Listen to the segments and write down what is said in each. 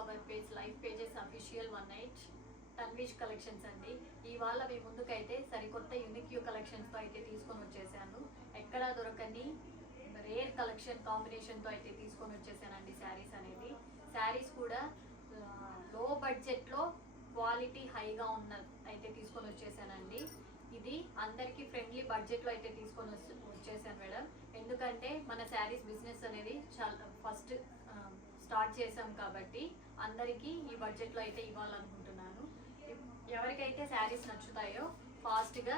Hour page live pages official 18 Tanvish collections అండి. ఇవాళ మీ ముందుకైతే సరికొత్త యూనిక్ కలెక్షన్స్తో అయితే తీసుకొని వచ్చేసాను. ఎక్కడా దొరకని రేర్ కలెక్షన్ కాంబినేషన్తో అయితే తీసుకొని వచ్చేసానండి. శారీస్ కూడా లో బడ్జెట్లో క్వాలిటీ హైగా ఉన్న అయితే తీసుకొని వచ్చేసానండి. ఇది అందరికీ ఫ్రెండ్లీ బడ్జెట్లో అయితే తీసుకొని వచ్చేసాను మేడం. ఎందుకంటే మన శారీస్ బిజినెస్ అనేది చాలా ఫస్ట్ స్టార్ట్ చేసాం కాబట్టి అందరికీ ఈ బడ్జెట్లో అయితే ఇవ్వాలనుకుంటున్నాను. ఎవరికైతే శారీస్ నచ్చుతాయో ఫాస్ట్గా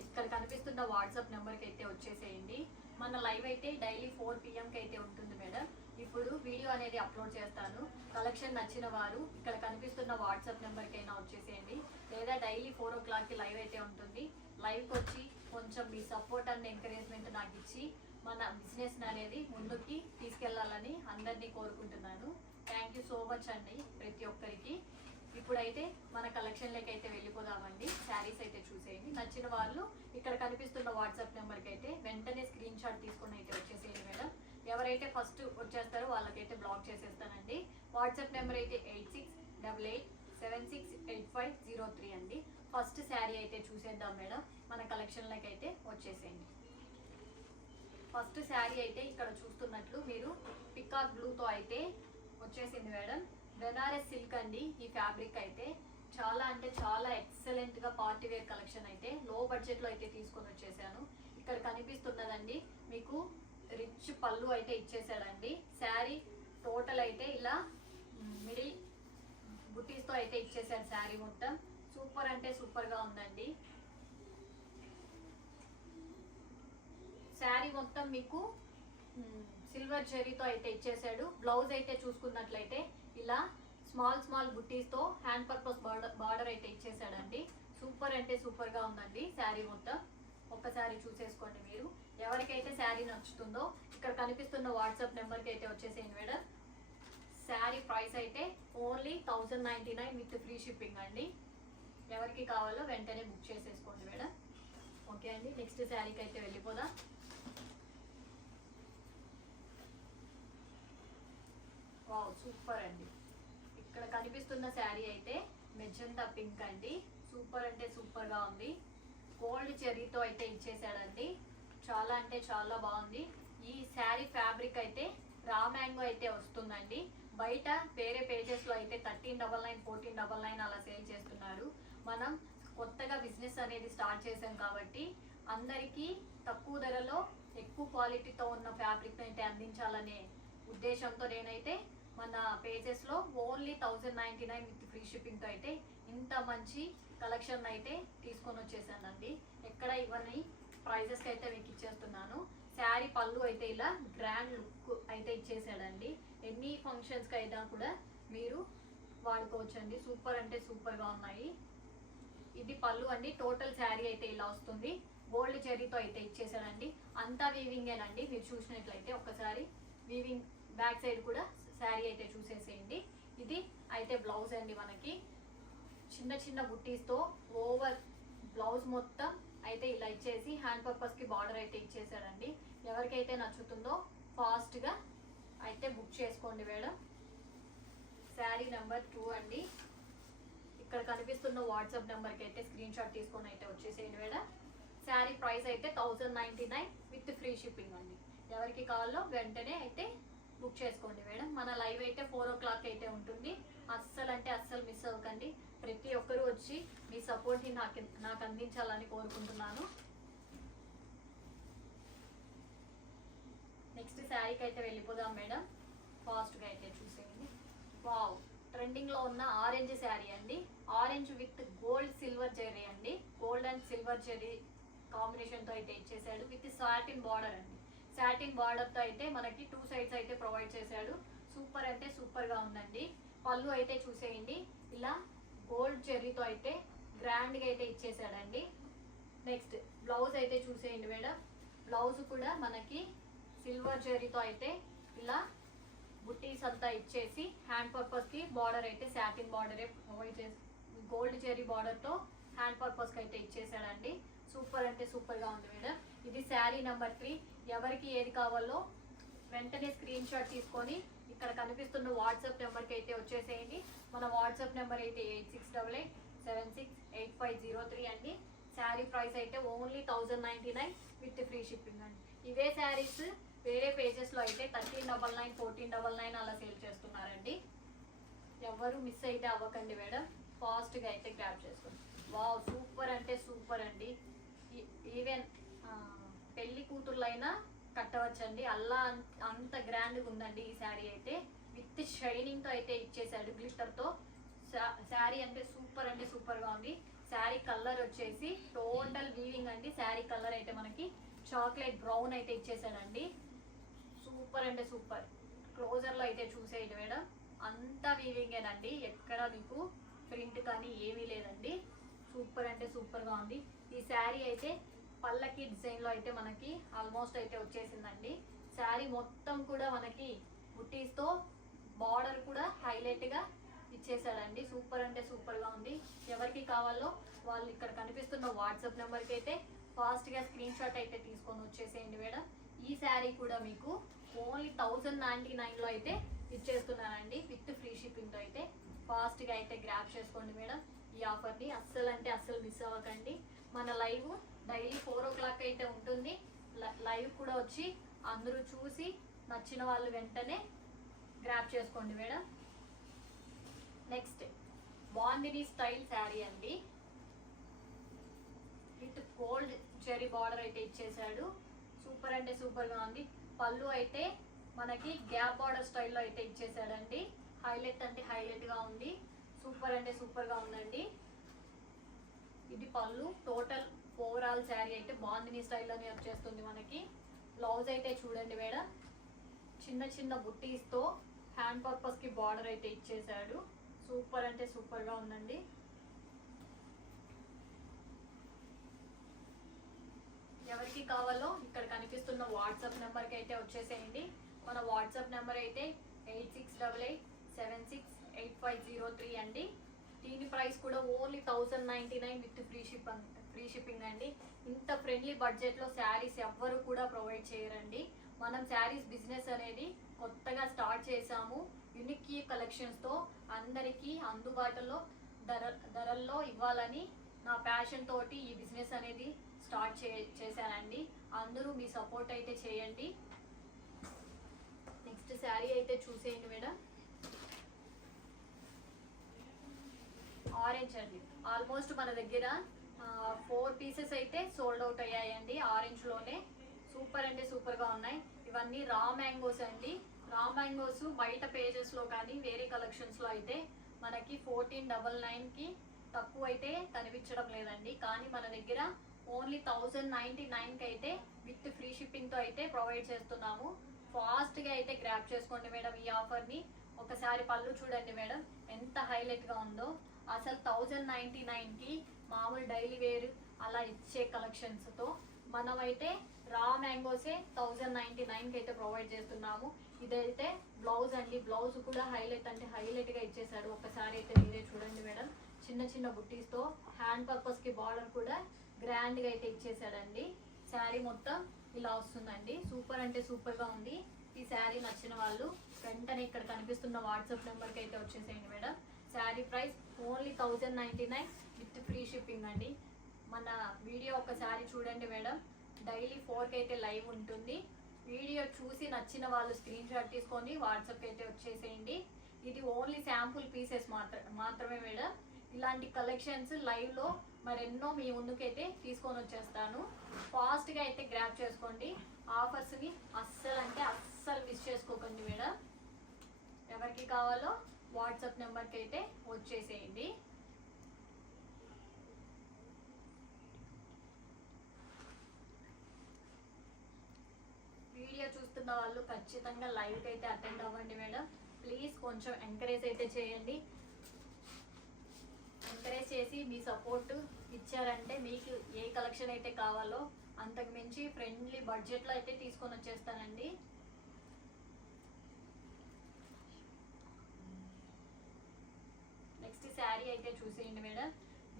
ఇక్కడ కనిపిస్తున్న వాట్సాప్ నెంబర్కి అయితే వచ్చేసేయండి. మన లైవ్ అయితే డైలీ 4 PM అయితే ఉంటుంది మేడం. ఇప్పుడు వీడియో అనేది అప్లోడ్ చేస్తాను. కలెక్షన్ నచ్చిన వారు ఇక్కడ కనిపిస్తున్న వాట్సాప్ నెంబర్కి అయినా వచ్చేసేయండి, లేదా డైలీ 4 o'clockకి లైవ్ అయితే ఉంటుంది. లైవ్కి వచ్చి కొంచెం మీ సపోర్ట్ అండ్ ఎంకరేజ్మెంట్ నాకు ఇచ్చి మన బిజినెస్ అనేది ముందుకి తీసుకెళ్లాలని అందరినీ కోరుకుంటున్నాను. థ్యాంక్ యూ సో మచ్ అండి ప్రతి ఒక్కరికి. ఇప్పుడైతే మన కలెక్షన్లోకి అయితే వెళ్ళిపోదామండి. శారీస్ అయితే చూసేయండి. నచ్చిన వాళ్ళు ఇక్కడ కనిపిస్తున్న వాట్సాప్ నెంబర్కి అయితే వెంటనే స్క్రీన్ షాట్ తీసుకుని అయితే వచ్చేసేయండి మేడం. ఎవరైతే ఫస్ట్ వచ్చేస్తారో వాళ్ళకైతే బ్లాక్ చేసేస్తానండి. వాట్సాప్ నెంబర్ అయితే 8688768503 అండి. ఫస్ట్ శారీ అయితే చూసేద్దాం మేడం. మన కలెక్షన్లోకి అయితే వచ్చేసేయండి. ఫస్ట్ శారీ అయితే ఇక్కడ చూస్తున్నట్లు మీరు పికాక్ బ్లూతో అయితే వచ్చేసింది మేడం. బెనారస్ సిల్క్ అండి. ఈ ఫ్యాబ్రిక్ అయితే చాలా అంటే చాలా ఎక్సలెంట్గా పార్టీ వేర్ కలెక్షన్ అయితే లో బడ్జెట్లో అయితే తీసుకొని వచ్చేసాను. ఇక్కడ కనిపిస్తున్నదండి మీకు రిచ్ పళ్ళు అయితే ఇచ్చేసాడండి. శారీ టోటల్ అయితే ఇలా మిడిల్ బుటీస్తో అయితే ఇచ్చేసాడు. శారీ మొత్తం సూపర్ అంటే సూపర్గా ఉందండి. శారీ మొత్తం మీకు సిల్వర్ జెరీతో అయితే ఇచ్చేసాడు. బ్లౌజ్ అయితే చూసుకున్నట్లయితే ఇలా స్మాల్ బుట్టీస్తో హ్యాండ్ పర్పస్ బార్డర్ అయితే ఇచ్చేసాడండి. సూపర్ అంటే సూపర్గా ఉందండి శారీ మొత్తం. ఒక్కసారి చూసేసుకోండి మీరు. ఎవరికైతే శారీ నచ్చుతుందో ఇక్కడ కనిపిస్తున్న వాట్సాప్ నెంబర్కి అయితే వచ్చేసేయండి మేడం. శారీ ప్రైస్ అయితే ఓన్లీ 1099 విత్ ఫ్రీ షిప్పింగ్ అండి. ఎవరికి కావాలో వెంటనే బుక్ చేసేసుకోండి మేడం. ఓకే అండి, నెక్స్ట్ శారీకి అయితే వెళ్ళిపోదాం. వావ్ సూపర్ అండి. ఇక్కడ కనిపిస్తున్న శారీ అయితే మెజెంటా పింక్ అండి. సూపర్ అంటే సూపర్గా ఉంది. గోల్డ్ చెర్రీతో అయితే ఇచ్చేసాడండి. చాలా అంటే చాలా బాగుంది. ఈ శారీ ఫ్యాబ్రిక్ అయితే రా మ్యాంగో అయితే వస్తుందండి. బయట వేరే పేజెస్లో అయితే 1399 1499 అలా సేల్ చేస్తున్నారు. మనం కొత్తగా బిజినెస్ అనేది స్టార్ట్ చేసాం కాబట్టి అందరికీ తక్కువ ధరలో ఎక్కువ క్వాలిటీతో ఉన్న ఫ్యాబ్రిక్ అయితే అందించాలనే ఉద్దేశంతో నేనైతే మన పేజెస్లో ఓన్లీ 1099 విత్ ఫ్రీ షిప్పింగ్తో అయితే ఇంత మంచి కలెక్షన్ అయితే తీసుకొని వచ్చేసానండి. ఎక్కడ ఇవన్నీ ప్రైజెస్కి అయితే మీకు ఇచ్చేస్తున్నాను. శారీ పళ్ళు అయితే ఇలా గ్రాండ్ లుక్ అయితే ఇచ్చేసాడండి. ఎన్ని ఫంక్షన్స్కి అయినా కూడా మీరు వాడుకోవచ్చండి. సూపర్ అంటే సూపర్గా ఉన్నాయి. ఇది పళ్ళు అండి. టోటల్ శారీ అయితే ఇలా వస్తుంది. గోల్డ్ జెరీతో అయితే ఇచ్చేసాడండి. అంతా వీవింగేనండి. మీరు చూసినట్లయితే ఒక్కసారి వీవింగ్ బ్యాక్ సైడ్ కూడా శారీ అయితే చూసేసేయండి. ఇది అయితే బ్లౌజ్ అండి. మనకి చిన్న బుట్టీస్తో ఓవర్ బ్లౌజ్ మొత్తం అయితే ఇలా ఇచ్చేసి హ్యాండ్ పర్పస్కి బార్డర్ అయితే ఇచ్చేసాడండి. ఎవరికైతే నచ్చుతుందో ఫాస్ట్గా అయితే బుక్ చేసుకోండి మేడం. శారీ నెంబర్ 2 అండి. ఇక్కడ కనిపిస్తున్న వాట్సాప్ నెంబర్కి అయితే స్క్రీన్ షాట్ తీసుకొని అయితే వచ్చేసేయండి మేడం. శారీ ప్రైస్ అయితే 1099 విత్ ఫ్రీ షిప్పింగ్ అండి. ఎవరికి కావాలో వెంటనే అయితే బుక్ చేసుకోండి మేడం. మన లైవ్ అయితే 4 o'clock అయితే ఉంటుంది. అస్సలు మిస్ అవ్వకండి. ప్రతి ఒక్కరూ వచ్చి మీ సపోర్ట్ని నాకు అందించాలని కోరుకుంటున్నాను. నెక్స్ట్ శారీకి అయితే వెళ్ళిపోదాం మేడం. ఫాస్ట్గా అయితే చూసేయండి. వావ్ ట్రెండింగ్లో ఉన్న ఆరెంజ్ శారీ అండి. Orange with gold silver zari అండి. గోల్డ్ అండ్ సిల్వర్ జెరీ కాంబినేషన్తో అయితే ఇచ్చేసాడు. విత్ సాటిన్ బార్డర్ అండి. సాటిన్ బార్డర్తో అయితే మనకి 2 sides అయితే ప్రొవైడ్ చేశాడు. సూపర్ అంటే సూపర్గా ఉందండి. పళ్ళు అయితే చూసేయండి. ఇలా గోల్డ్ చెర్రీతో అయితే గ్రాండ్గా అయితే ఇచ్చేసాడండి. నెక్స్ట్ బ్లౌజ్ అయితే చూసేయండి మేడం. బ్లౌజ్ కూడా మనకి సిల్వర్ చెర్రీతో అయితే ఇలా బుట్టీస్ అంతా ఇచ్చేసి హ్యాండ్ పర్పస్కి బార్డర్ అయితే సాటిన్ బార్డరే ప్రొవైడ్ చేసి గోల్డ్ చెర్రీ బార్డర్తో హ్యాండ్ పర్పస్కి అయితే ఇచ్చేసాడండి. సూపర్ అంటే సూపర్గా ఉంది మేడం. ఇది శారీ నెంబర్ 3. ఎవరికి ఏది కావాలో వెంటనే స్క్రీన్ షాట్ తీసుకొని ఇక్కడ కనిపిస్తున్న వాట్సాప్ నెంబర్కి అయితే వచ్చేసేయండి. మన వాట్సాప్ నెంబర్ అయితే 8688768503 అండి. శారీ ప్రైస్ అయితే ఓన్లీ 1099 విత్ ఫ్రీ షిప్పింగ్ అండి. ఇవే శారీస్ వేరే పేజెస్లో అయితే 1399 1499 అలా సేల్ చేస్తున్నారండి. ఎవరు మిస్ అయితే అవ్వకండి మేడం, ఫాస్ట్గా అయితే గ్రాప్ చేసుకోండి. వావ్, సూపర్ అంటే సూపర్ అండి. ఈవెన్ పెళ్లి కూతుర్లైనా కట్టవచ్చండి, అలా అంత గ్రాండ్గా ఉందండి ఈ శారీ అయితే. విత్ షైనింగ్తో అయితే ఇచ్చేసాడు, గ్లిటర్తో. శారీ అంటే సూపర్గా ఉంది. శారీ కలర్ వచ్చేసి టోటల్ వీవింగ్ అండి. శారీ కలర్ అయితే మనకి చాక్లెట్ బ్రౌన్ అయితే ఇచ్చేసాడండి. సూపర్ అంటే సూపర్. క్లోజర్లో అయితే చూసేయండి మేడం, అంతా వీవింగేనండి, ఎక్కడ మీకు ప్రింట్ కానీ ఏమీ లేదండి. సూపర్ అంటే సూపర్గా ఉంది. ఈ శారీ అయితే పల్లకి డిజైన్లో అయితే మనకి ఆల్మోస్ట్ అయితే వచ్చేసిందండి. శారీ మొత్తం కూడా మనకి బుట్టీస్తో బార్డర్ కూడా హైలైట్గా ఇచ్చేసాడండి. సూపర్ అంటే సూపర్గా ఉంది. ఎవరికి కావాలో వాళ్ళు ఇక్కడ కనిపిస్తున్న వాట్సాప్ నెంబర్కి అయితే ఫాస్ట్గా స్క్రీన్ షాట్ అయితే తీసుకొని వచ్చేసేయండి మేడం. ఈ శారీ కూడా మీకు ఓన్లీ 1099లో అయితే ఇచ్చేస్తున్నానండి విత్ ఫ్రీ షిప్పింగ్తో అయితే. ఫాస్ట్గా అయితే గ్రాప్ చేసుకోండి మేడం ఈ ఆఫర్ని. అస్సలు అంటే అస్సలు మిస్ అవ్వకండి. మన లైవ్ డైలీ 4 o'clock అయితే ఉంటుంది. లైవ్ కూడా వచ్చి అందరూ చూసి నచ్చిన వాళ్ళు వెంటనే గ్రాప్ చేసుకోండి madam. Next bandhani style sari అండి, విత్ గోల్డ్ చెరీ బార్డర్ అయితే ఇచ్చేసాడు. సూపర్ అంటే సూపర్గా ఉంది. పళ్ళు అయితే మనకి గ్యాప్ బార్డర్ స్టైల్లో అయితే ఇచ్చేసాడండి. హైలైట్ అంటే హైలైట్గా ఉంది. సూపర్ అంటే సూపర్గా ఉందండి. ఇది పళ్ళు. టోటల్ ఓవరాల్ శారీ అయితే బాందిని స్టైల్లోనే వచ్చేస్తుంది మనకి. బ్లౌజ్ అయితే చూడండి మేడం, చిన్న చిన్న బుట్టీస్తో హ్యాండ్ పర్పస్కి బార్డర్ అయితే ఇచ్చేసాడు. సూపర్ అంటే సూపర్గా ఉందండి. ఎవరికి కావాలో ఇక్కడ కనిపిస్తున్న వాట్సాప్ నెంబర్కి అయితే వచ్చేసేయండి. మన వాట్సాప్ నెంబర్ అయితే 8688768503 అండి. దీని ప్రైస్ కూడా ఓన్లీ 1099 విత్ ఫ్రీ షిప్పింగ్ అండి. ఇంత ఫ్రెండ్లీ బడ్జెట్లో శారీస్ ఎవ్వరు కూడా ప్రొవైడ్ చేయరండి. మనం శారీస్ బిజినెస్ అనేది కొత్తగా స్టార్ట్ చేసాము. యూనిక్ కలెక్షన్స్తో అందరికీ అందుబాటులో ధరల్లో ఇవ్వాలని నా ప్యాషన్ తోటి ఈ బిజినెస్ అనేది స్టార్ట్ చేశానండి. అందరూ మీ సపోర్ట్ అయితే చేయండి. నెక్స్ట్ శారీ అయితే చూసేయండి మేడం. ఆరెంజ్ అండి. ఆల్మోస్ట్ మన దగ్గర 4 pieces అయితే సోల్డ్ అవుట్ అయ్యాయండి ఆరెంజ్లోనే. సూపర్ అంటే సూపర్గా ఉన్నాయి. ఇవన్నీ రా మ్యాంగోస్ అండి. రా మ్యాంగోస్ బయట పేజెస్లో కానీ వేరే కలెక్షన్స్లో అయితే మనకి 1499కి తక్కువ అయితే కనిపించడం లేదండి. కానీ మన దగ్గర ఓన్లీ 1099కి అయితే విత్ ఫ్రీ షిప్పింగ్తో అయితే ప్రొవైడ్ చేస్తున్నాము. ఫాస్ట్గా అయితే గ్రాప్ చేసుకోండి మేడం ఈ ఆఫర్ని. ఒకసారి పళ్ళు చూడండి మేడం ఎంత హైలైట్గా ఉందో. అసలు 1099కి మామూలు డైలీ వేర్ అలా ఇచ్చే కలెక్షన్స్తో మనమైతే రా మ్యాంగోసే 1099కి అయితే ప్రొవైడ్ చేస్తున్నాము. ఇదైతే బ్లౌజ్ అండి. బ్లౌజ్ కూడా హైలైట్ అంటే హైలైట్గా ఇచ్చేసాడు. ఒకసారి అయితే మీరే చూడండి మేడం, చిన్న చిన్న బుట్టీస్తో హ్యాండ్ పర్పస్కి బార్డర్ కూడా గ్రాండ్గా అయితే ఇచ్చేసాడండి. శారీ మొత్తం ఇలా వస్తుందండి. సూపర్ అంటే సూపర్గా ఉంది. ఈ శారీ నచ్చిన వాళ్ళు వెంటనే ఇక్కడ కనిపిస్తున్న వాట్సాప్ నెంబర్కి అయితే వచ్చేసేయండి madam. Sari price only 1099 with free shipping అండి. మన వీడియో ఒకసారి చూడండి మేడం. డైలీ 4కి అయితే లైవ్ ఉంటుంది. వీడియో చూసి నచ్చిన వాళ్ళు స్క్రీన్ షాట్ తీసుకొని వాట్సాప్కి అయితే వచ్చేసేయండి. ఇది ఓన్లీ శాంపుల్ పీసెస్ మాత్రమే మేడం. ఇలాంటి కలెక్షన్స్ లైవ్లో మరెన్నో మీ ముందుకైతే తీసుకొని వచ్చేస్తాను. ఫాస్ట్గా అయితే గ్రాప్ చేసుకోండి. ఆఫర్స్ని అస్సలు అంటే అస్సలు మిస్ చేసుకోకండి మేడం. ఎవరికి కావాలో వాట్సాప్ నెంబర్కి అయితే వచ్చేసేయండి. వీడియో చూస్తున్న వాళ్ళు ఖచ్చితంగా లైవ్కి అయితే అటెండ్ అవ్వండి మేడం. ప్లీజ్ కొంచెం ఎంకరేజ్ అయితే చేయండి. ఎంకరేజ్ చేసి మీ సపోర్ట్ ఇచ్చారంటే మీకు ఏ కలెక్షన్ అయితే కావాలో అంతకు మించి ఫ్రెండ్లీ బడ్జెట్లో అయితే తీసుకొని వచ్చేస్తానండి. నెక్స్ట్ శారీ అయితే చూసేయండి మేడం.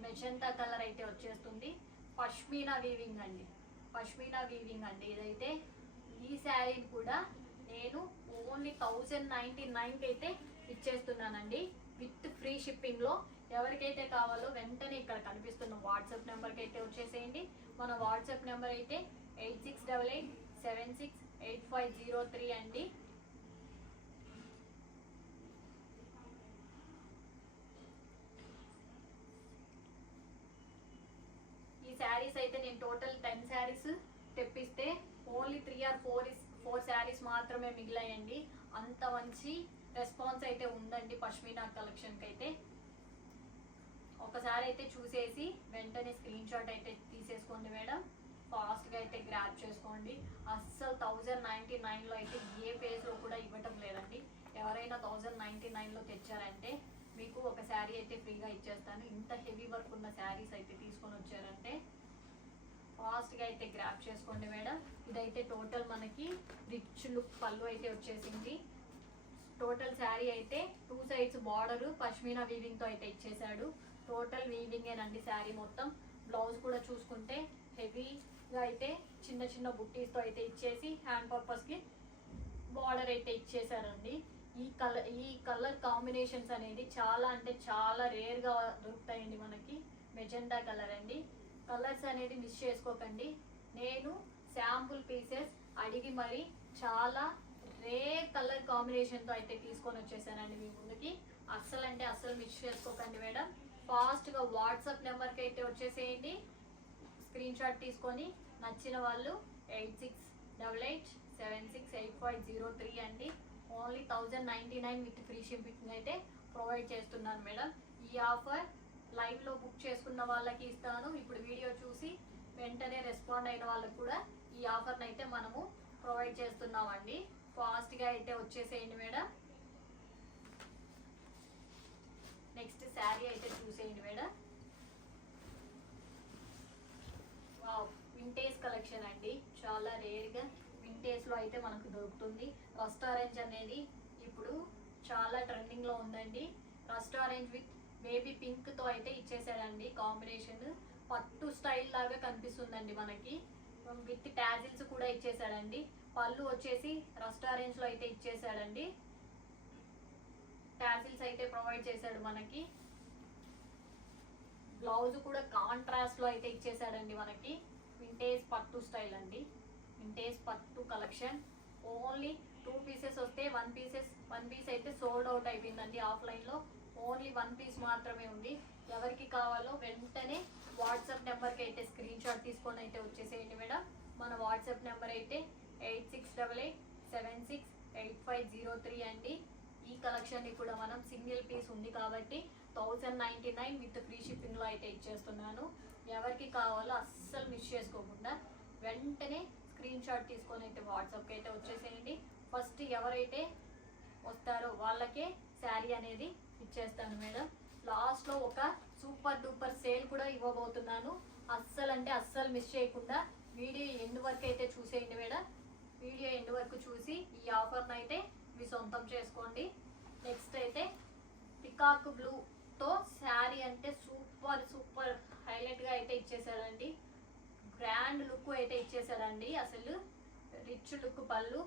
మెజంతా కలర్ అయితే వచ్చేస్తుంది. పష్మీనా వీవింగ్ అండి. పష్మీనా వీవింగ్ అండి ఇదైతే. ఈ శారీని కూడా నేను ఓన్లీ 1099కి అయితే ఇచ్చేస్తున్నానండి విత్ ఫ్రీ షిప్పింగ్లో. ఎవరికైతే కావాలో వెంటనే ఇక్కడ కనిపిస్తున్న వాట్సాప్ నెంబర్కి అయితే వచ్చేసేయండి. మన వాట్సాప్ నెంబర్ అయితే 8688768503 అండి. ఈ శారీస్ అయితే నేను టోటల్ 10 శారీస్ తెప్పిస్తే ఓన్లీ 3 or 4 శారీస్ మాత్రమే మిగిలాయండి. అంత మంచి రెస్పాన్స్ అయితే ఉందండి పష్మీనా కలెక్షన్కి అయితే. ఒకసారి అయితే చూసేసి వెంటనే స్క్రీన్ షాట్ అయితే తీసేసుకోండి మేడం. ఫాస్ట్గా అయితే గ్రాప్ చేసుకోండి. అస్సలు 1099లో అయితే ఏ పేజ్లో కూడా ఇవ్వటం లేదండి. ఎవరైనా 1099లో తెచ్చారంటే మీకు ఒక శారీ అయితే ఫ్రీగా ఇచ్చేస్తాను. ఇంత హెవీ వర్క్ ఉన్న శారీస్ అయితే తీసుకొని వచ్చారంటే ఫాస్ట్గా అయితే గ్రాప్ చేసుకోండి మేడం. ఇదైతే టోటల్ మనకి రిచ్ లుక్ పళ్ళు అయితే వచ్చేసింది. టోటల్ శారీ అయితే 2 sides బార్డర్ పష్మీనా వీవింగ్తో అయితే ఇచ్చేసాడు. టోటల్ వీవింగేనండి శారీ మొత్తం. బ్లౌజ్ కూడా చూసుకుంటే హెవీగా అయితే చిన్న చిన్న బుట్టీస్తో అయితే ఇచ్చేసి హ్యాండ్ పర్పస్కి బార్డర్ అయితే ఇచ్చేసారండి. ఈ కలర్ కాంబినేషన్స్ అనేది చాలా అంటే చాలా రేర్గా దొరుకుతాయండి మనకి. మెజెండా కలర్ అండి. కలర్స్ అనేది మిస్ చేసుకోకండి. నేను శాంపుల్ పీసెస్ అడిగి మరి చాలా రేర్ కలర్ కాంబినేషన్తో అయితే తీసుకొని వచ్చేసానండి మీ ముందుకి. అస్సలు అంటే అస్సలు మిస్ చేసుకోకండి మేడం. ఫాస్ట్గా వాట్సాప్ నెంబర్కి అయితే వచ్చేసేయండి. స్క్రీన్ షాట్ తీసుకొని నచ్చిన వాళ్ళు 8688768503 అండి. ఓన్లీ 1099 విత్ ఫ్రీ షిప్పింగ్ అయితే ప్రొవైడ్ చేస్తున్నాను మేడం. ఈ ఆఫర్ లైవ్లో బుక్ చేసుకున్న వాళ్ళకి ఇస్తాను. ఇప్పుడు వీడియో చూసి వెంటనే రెస్పాండ్ అయిన వాళ్ళకి కూడా ఈ ఆఫర్ని అయితే మనము ప్రొవైడ్ చేస్తున్నామండి. ఫాస్ట్గా అయితే వచ్చేసేయండి మేడం. నెక్స్ట్ శారీ అయితే చూసేయండి మేడం. వావ్, వింటేజ్ కలెక్షన్ అండి. చాలా రేర్గా వింటేజ్లో అయితే మనకు దొరుకుతుంది. రస్ట్ ఆరెంజ్ అనేది ఇప్పుడు చాలా ట్రెండింగ్లో ఉందండి. రస్ట్ ఆరెంజ్ విత్ బేబీ పింక్తో అయితే ఇచ్చేసాడండి కాంబినేషన్. పట్టు స్టైల్ లాగా కనిపిస్తుందండి మనకి. విత్ టాజిల్స్ కూడా ఇచ్చేసాడండి. పళ్ళు వచ్చేసి రస్ట్ ఆరెంజ్లో అయితే ఇచ్చేసాడండి. టాజిల్స్ అయితే ప్రొవైడ్ చేశాడు మనకి. బ్లౌజ్ కూడా కాంట్రాస్ట్లో అయితే ఇచ్చేసాడండి మనకి. వింటేజ్ పట్టు స్టైల్ అండి. వింటేజ్ పట్టు కలెక్షన్. ఓన్లీ 2 pieces వస్తే 1 piece అయితే సోల్డ్ అవుట్ అయిపోయిందండి ఆఫ్లైన్లో. ఓన్లీ 1 piece మాత్రమే ఉంది. ఎవరికి కావాలో వెంటనే వాట్సాప్ నెంబర్కి అయితే స్క్రీన్ షాట్ తీసుకొని అయితే వచ్చేసేయండి మేడం. మన వాట్సాప్ నెంబర్ అయితే 8688768503 అండి. ఈ కలెక్షన్ని కూడా మనం సింగిల్ పీస్ ఉంది కాబట్టి 1099 విత్ ఫ్రీ షిప్పింగ్లో అయితే ఇచ్చేస్తున్నాను. ఎవరికి కావాలో అస్సలు మిస్ చేసుకోకుండా వెంటనే స్క్రీన్ షాట్ తీసుకొని అయితే వాట్సాప్కి అయితే వచ్చేసేయండి. ఫస్ట్ ఎవరైతే వస్తారో వాళ్ళకే శారీ అనేది ఇచ్చేస్తాను మేడం. లాస్ట్లో ఒక సూపర్ డూపర్ సేల్ కూడా ఇవ్వబోతున్నాను. అస్సలు అంటే అస్సలు మిస్ చేయకుండా వీడియో ఎండ్ వరకు అయితే చూసేయండి మేడం. వీడియో ఎండ్ వరకు చూసి ఈ ఆఫర్ని అయితే మీ సొంతం చేసుకోండి. నెక్స్ట్ అయితే పికాక్ బ్లూతో శారీ అంటే సూపర్ హైలైట్గా అయితే ఇచ్చేసాడండి. గ్రాండ్ లుక్ అయితే ఇచ్చేసాడండి. అసలు రిచ్ లుక్ పళ్ళు.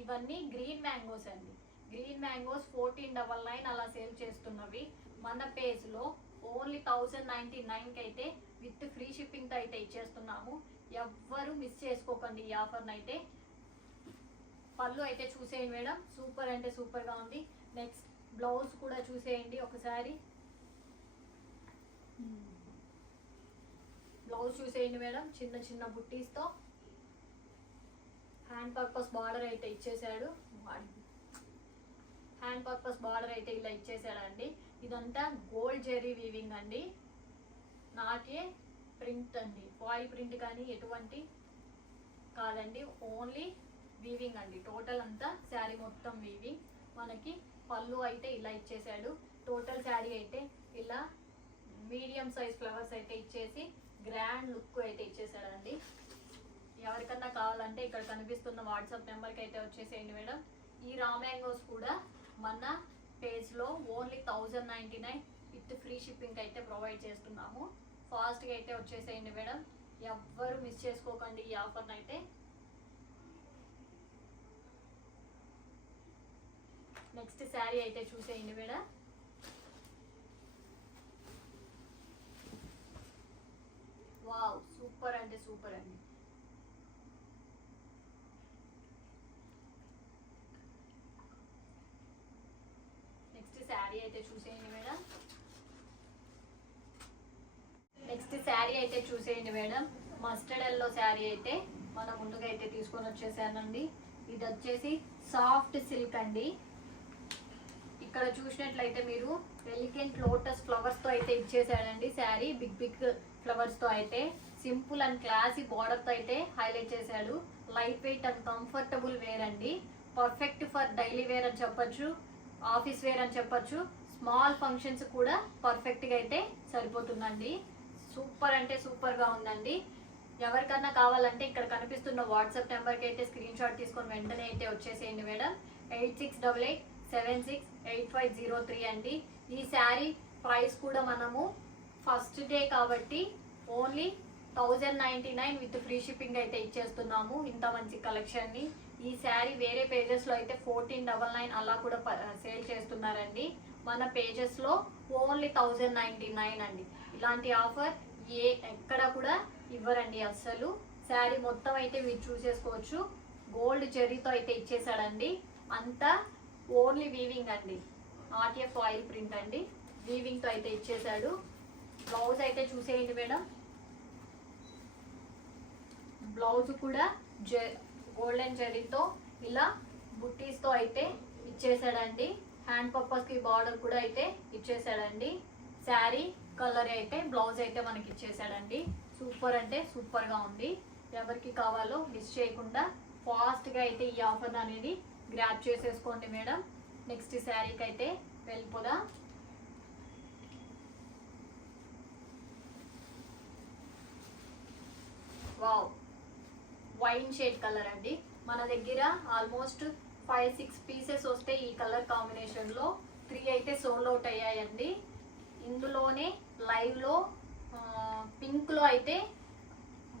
ఇవన్నీ గ్రీన్ మ్యాంగోస్ అండి. గ్రీన్ మ్యాంగోస్ 1499 అలా సేల్ చేస్తున్నవి. మన పేజ్లో ఓన్లీ 1099కి అయితే విత్ ఫ్రీ షిప్పింగ్తో అయితే ఇచ్చేస్తున్నాము. ఎవ్వరూ మిస్ చేసుకోకండి ఈ ఆఫర్ని అయితే. పళ్ళు అయితే చూసేయండి మేడం. సూపర్ అంటే సూపర్గా ఉంది. నెక్స్ట్ బ్లౌజ్ కూడా చూసేయండి ఒకసారి. బ్లౌజ్ చూసేయండి మేడం. చిన్న చిన్న బుట్టీస్తో హ్యాండ్ పర్పస్ బార్డర్ అయితే ఇచ్చేసాడు. హ్యాండ్ పర్పస్ బార్డర్ అయితే ఇలా ఇచ్చేసాడండి. ఇదంతా గోల్డ్ జెరీ వీవింగ్ అండి. నాకే ప్రింట్ అండి. ఫాయిల్ ప్రింట్ కానీ ఎటువంటి కాదండి. ఓన్లీ వీవింగ్ అండి. టోటల్ అంతా శారీ మొత్తం వీవింగ్. మనకి పళ్ళు అయితే ఇలా ఇచ్చేసాడు. టోటల్ శారీ అయితే ఇలా మీడియం సైజ్ ఫ్లవర్స్ అయితే ఇచ్చేసి గ్రాండ్ లుక్ అయితే ఇచ్చేసాడండి. ఎవరికన్నా కావాలంటే ఇక్కడ కనిపిస్తున్న వాట్సాప్ నెంబర్కి అయితే వచ్చేసేయండి మేడం. ఈ రా మ్యాంగోస్ కూడా మన పేజ్లో ఓన్లీ 1099 విత్ ఫ్రీ షిప్పింగ్ అయితే ప్రొవైడ్ చేస్తున్నాము. ఫాస్ట్గా అయితే వచ్చేసేయండి మేడం. ఎవ్వరు మిస్ చేసుకోకండి ఈ ఆఫర్ని అయితే. నెక్స్ట్ శారీ అయితే చూసేయండి మేడం. వావ్, సూపర్ అంటే సూపర్ అండి. నెక్స్ట్ శారీ అయితే చూసేయండి మేడం. నెక్స్ట్ శారీ అయితే చూసేయండి మేడం. మస్టర్డ్ ఎల్లో శారీ అయితే మన ముందుగా అయితే తీసుకొని వచ్చేసానండి. ఇది వచ్చేసి సాఫ్ట్ సిల్క్ అండి. ఇక్కడ చూసినట్లయితే మీరు ఎలిగెంట్ లోటస్ ఫ్లవర్స్ తో అయితే ఇచ్చేసాడండి శారీ. బిగ్ బిగ్ ఫ్లవర్స్ తో అయితే సింపుల్ అండ్ క్లాసీ బార్డర్ తో అయితే హైలైట్ చేశాడు. Light weight and comfortable wear అండి. పర్ఫెక్ట్ ఫర్ డైలీ వేర్ అని చెప్పొచ్చు, ఆఫీస్ వేర్ అని చెప్పొచ్చు, స్మాల్ ఫంక్షన్స్ కూడా పర్ఫెక్ట్ గా అయితే సరిపోతుందండి. సూపర్ అంటే సూపర్ గా ఉందండి. ఎవరికన్నా కావాలంటే ఇక్కడ కనిపిస్తున్న వాట్సాప్ నెంబర్కి అయితే స్క్రీన్ షాట్ తీసుకొని వెంటనే అయితే వచ్చేసేయండి మేడం. 8688768503 అండి. ఈ శారీ ప్రైస్ కూడా మనము ఫస్ట్ డే కాబట్టి ఓన్లీ 1099 విత్ ఫ్రీ షిప్పింగ్ అయితే ఇచ్చేస్తున్నాము. ఇంత మంచి కలెక్షన్ని ఈ శారీ వేరే పేజెస్లో అయితే 1499 అలా కూడా సేల్ చేస్తున్నారండి. మన పేజెస్లో ఓన్లీ 1099 అండి. ఇలాంటి ఆఫర్ ఎక్కడ కూడా ఇవ్వరండి అస్సలు. శారీ మొత్తం అయితే మీరు చూసేసుకోవచ్చు. గోల్డ్ జెర్రీతో అయితే ఇచ్చేసాడండి. అంతా ఓన్లీ వీవింగ్ అండి. ఆర్టిఎఫ్ ఆయిల్ ప్రింట్ అండి. వీవింగ్తో అయితే ఇచ్చేసాడు. బ్లౌజ్ అయితే చూసేయండి మేడం. బ్లౌజ్ కూడా గోల్డెన్ జెర్రీతో ఇలా బుట్టీస్తో అయితే ఇచ్చేసాడండి. హ్యాండ్ పర్పస్కి బార్డర్ కూడా అయితే ఇచ్చేసాడండి. శారీ కలర్ అయితే బ్లౌజ్ అయితే మనకి ఇచ్చేసాడండి. సూపర్ అంటే సూపర్గా ఉంది. ఎవరికి కావాలో మిస్ చేయకుండా ఫాస్ట్గా అయితే ఈ ఆఫర్ అనేది గ్రాప్ చేసేసుకోండి మేడం. నెక్స్ట్ శారీకి అయితే వెళ్ళిపోదా. వావ్, వైన్ షేడ్ కలర్ అండి. మన దగ్గర ఆల్మోస్ట్ 5-6 పీసెస్ వస్తే ఈ కలర్ కాంబినేషన్లో 3 అయితే సోల్డ్ అవుట్ అయ్యాయండి. ఇందులోనే లైవ్లో పింక్లో అయితే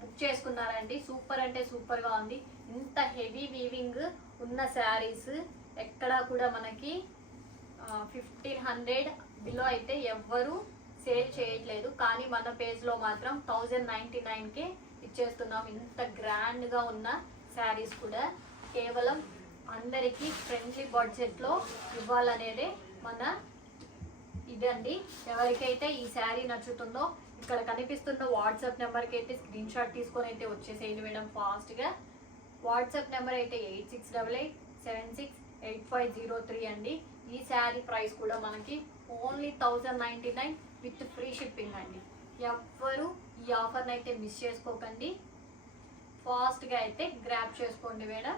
బుక్ చేసుకున్నారండి. సూపర్ అంటే సూపర్గా ఉంది. ఇంత హెవీ వీవింగ్ ఉన్న శారీస్ ఎక్కడా కూడా మనకి 1500 బిలో అయితే ఎవ్వరూ సేల్ చేయట్లేదు. కానీ మన పేజ్లో మాత్రం 1099కే ఇచ్చేస్తున్నాం. ఇంత గ్రాండ్గా ఉన్న శారీస్ కూడా కేవలం అందరికీ ఫ్రెండ్లీ బడ్జెట్లో ఇవ్వాలనేదే మన ఇదండి. ఎవరికైతే ఈ శారీ నచ్చుతుందో ఇక్కడ కనిపిస్తున్న వాట్సాప్ నెంబర్కి అయితే స్క్రీన్ షాట్ తీసుకొని అయితే వచ్చేసేయండి మేడం ఫాస్ట్గా. వాట్సాప్ నెంబర్ అయితే 8688768503 అండి. ఈ శారీ ప్రైస్ కూడా మనకి ఓన్లీ 1099 విత్ ఫ్రీ షిప్పింగ్ అండి. ఎవ్వరు ఈ ఆఫర్ని అయితే మిస్ చేసుకోకండి. ఫాస్ట్గా అయితే గ్రాప్ చేసుకోండి మేడం.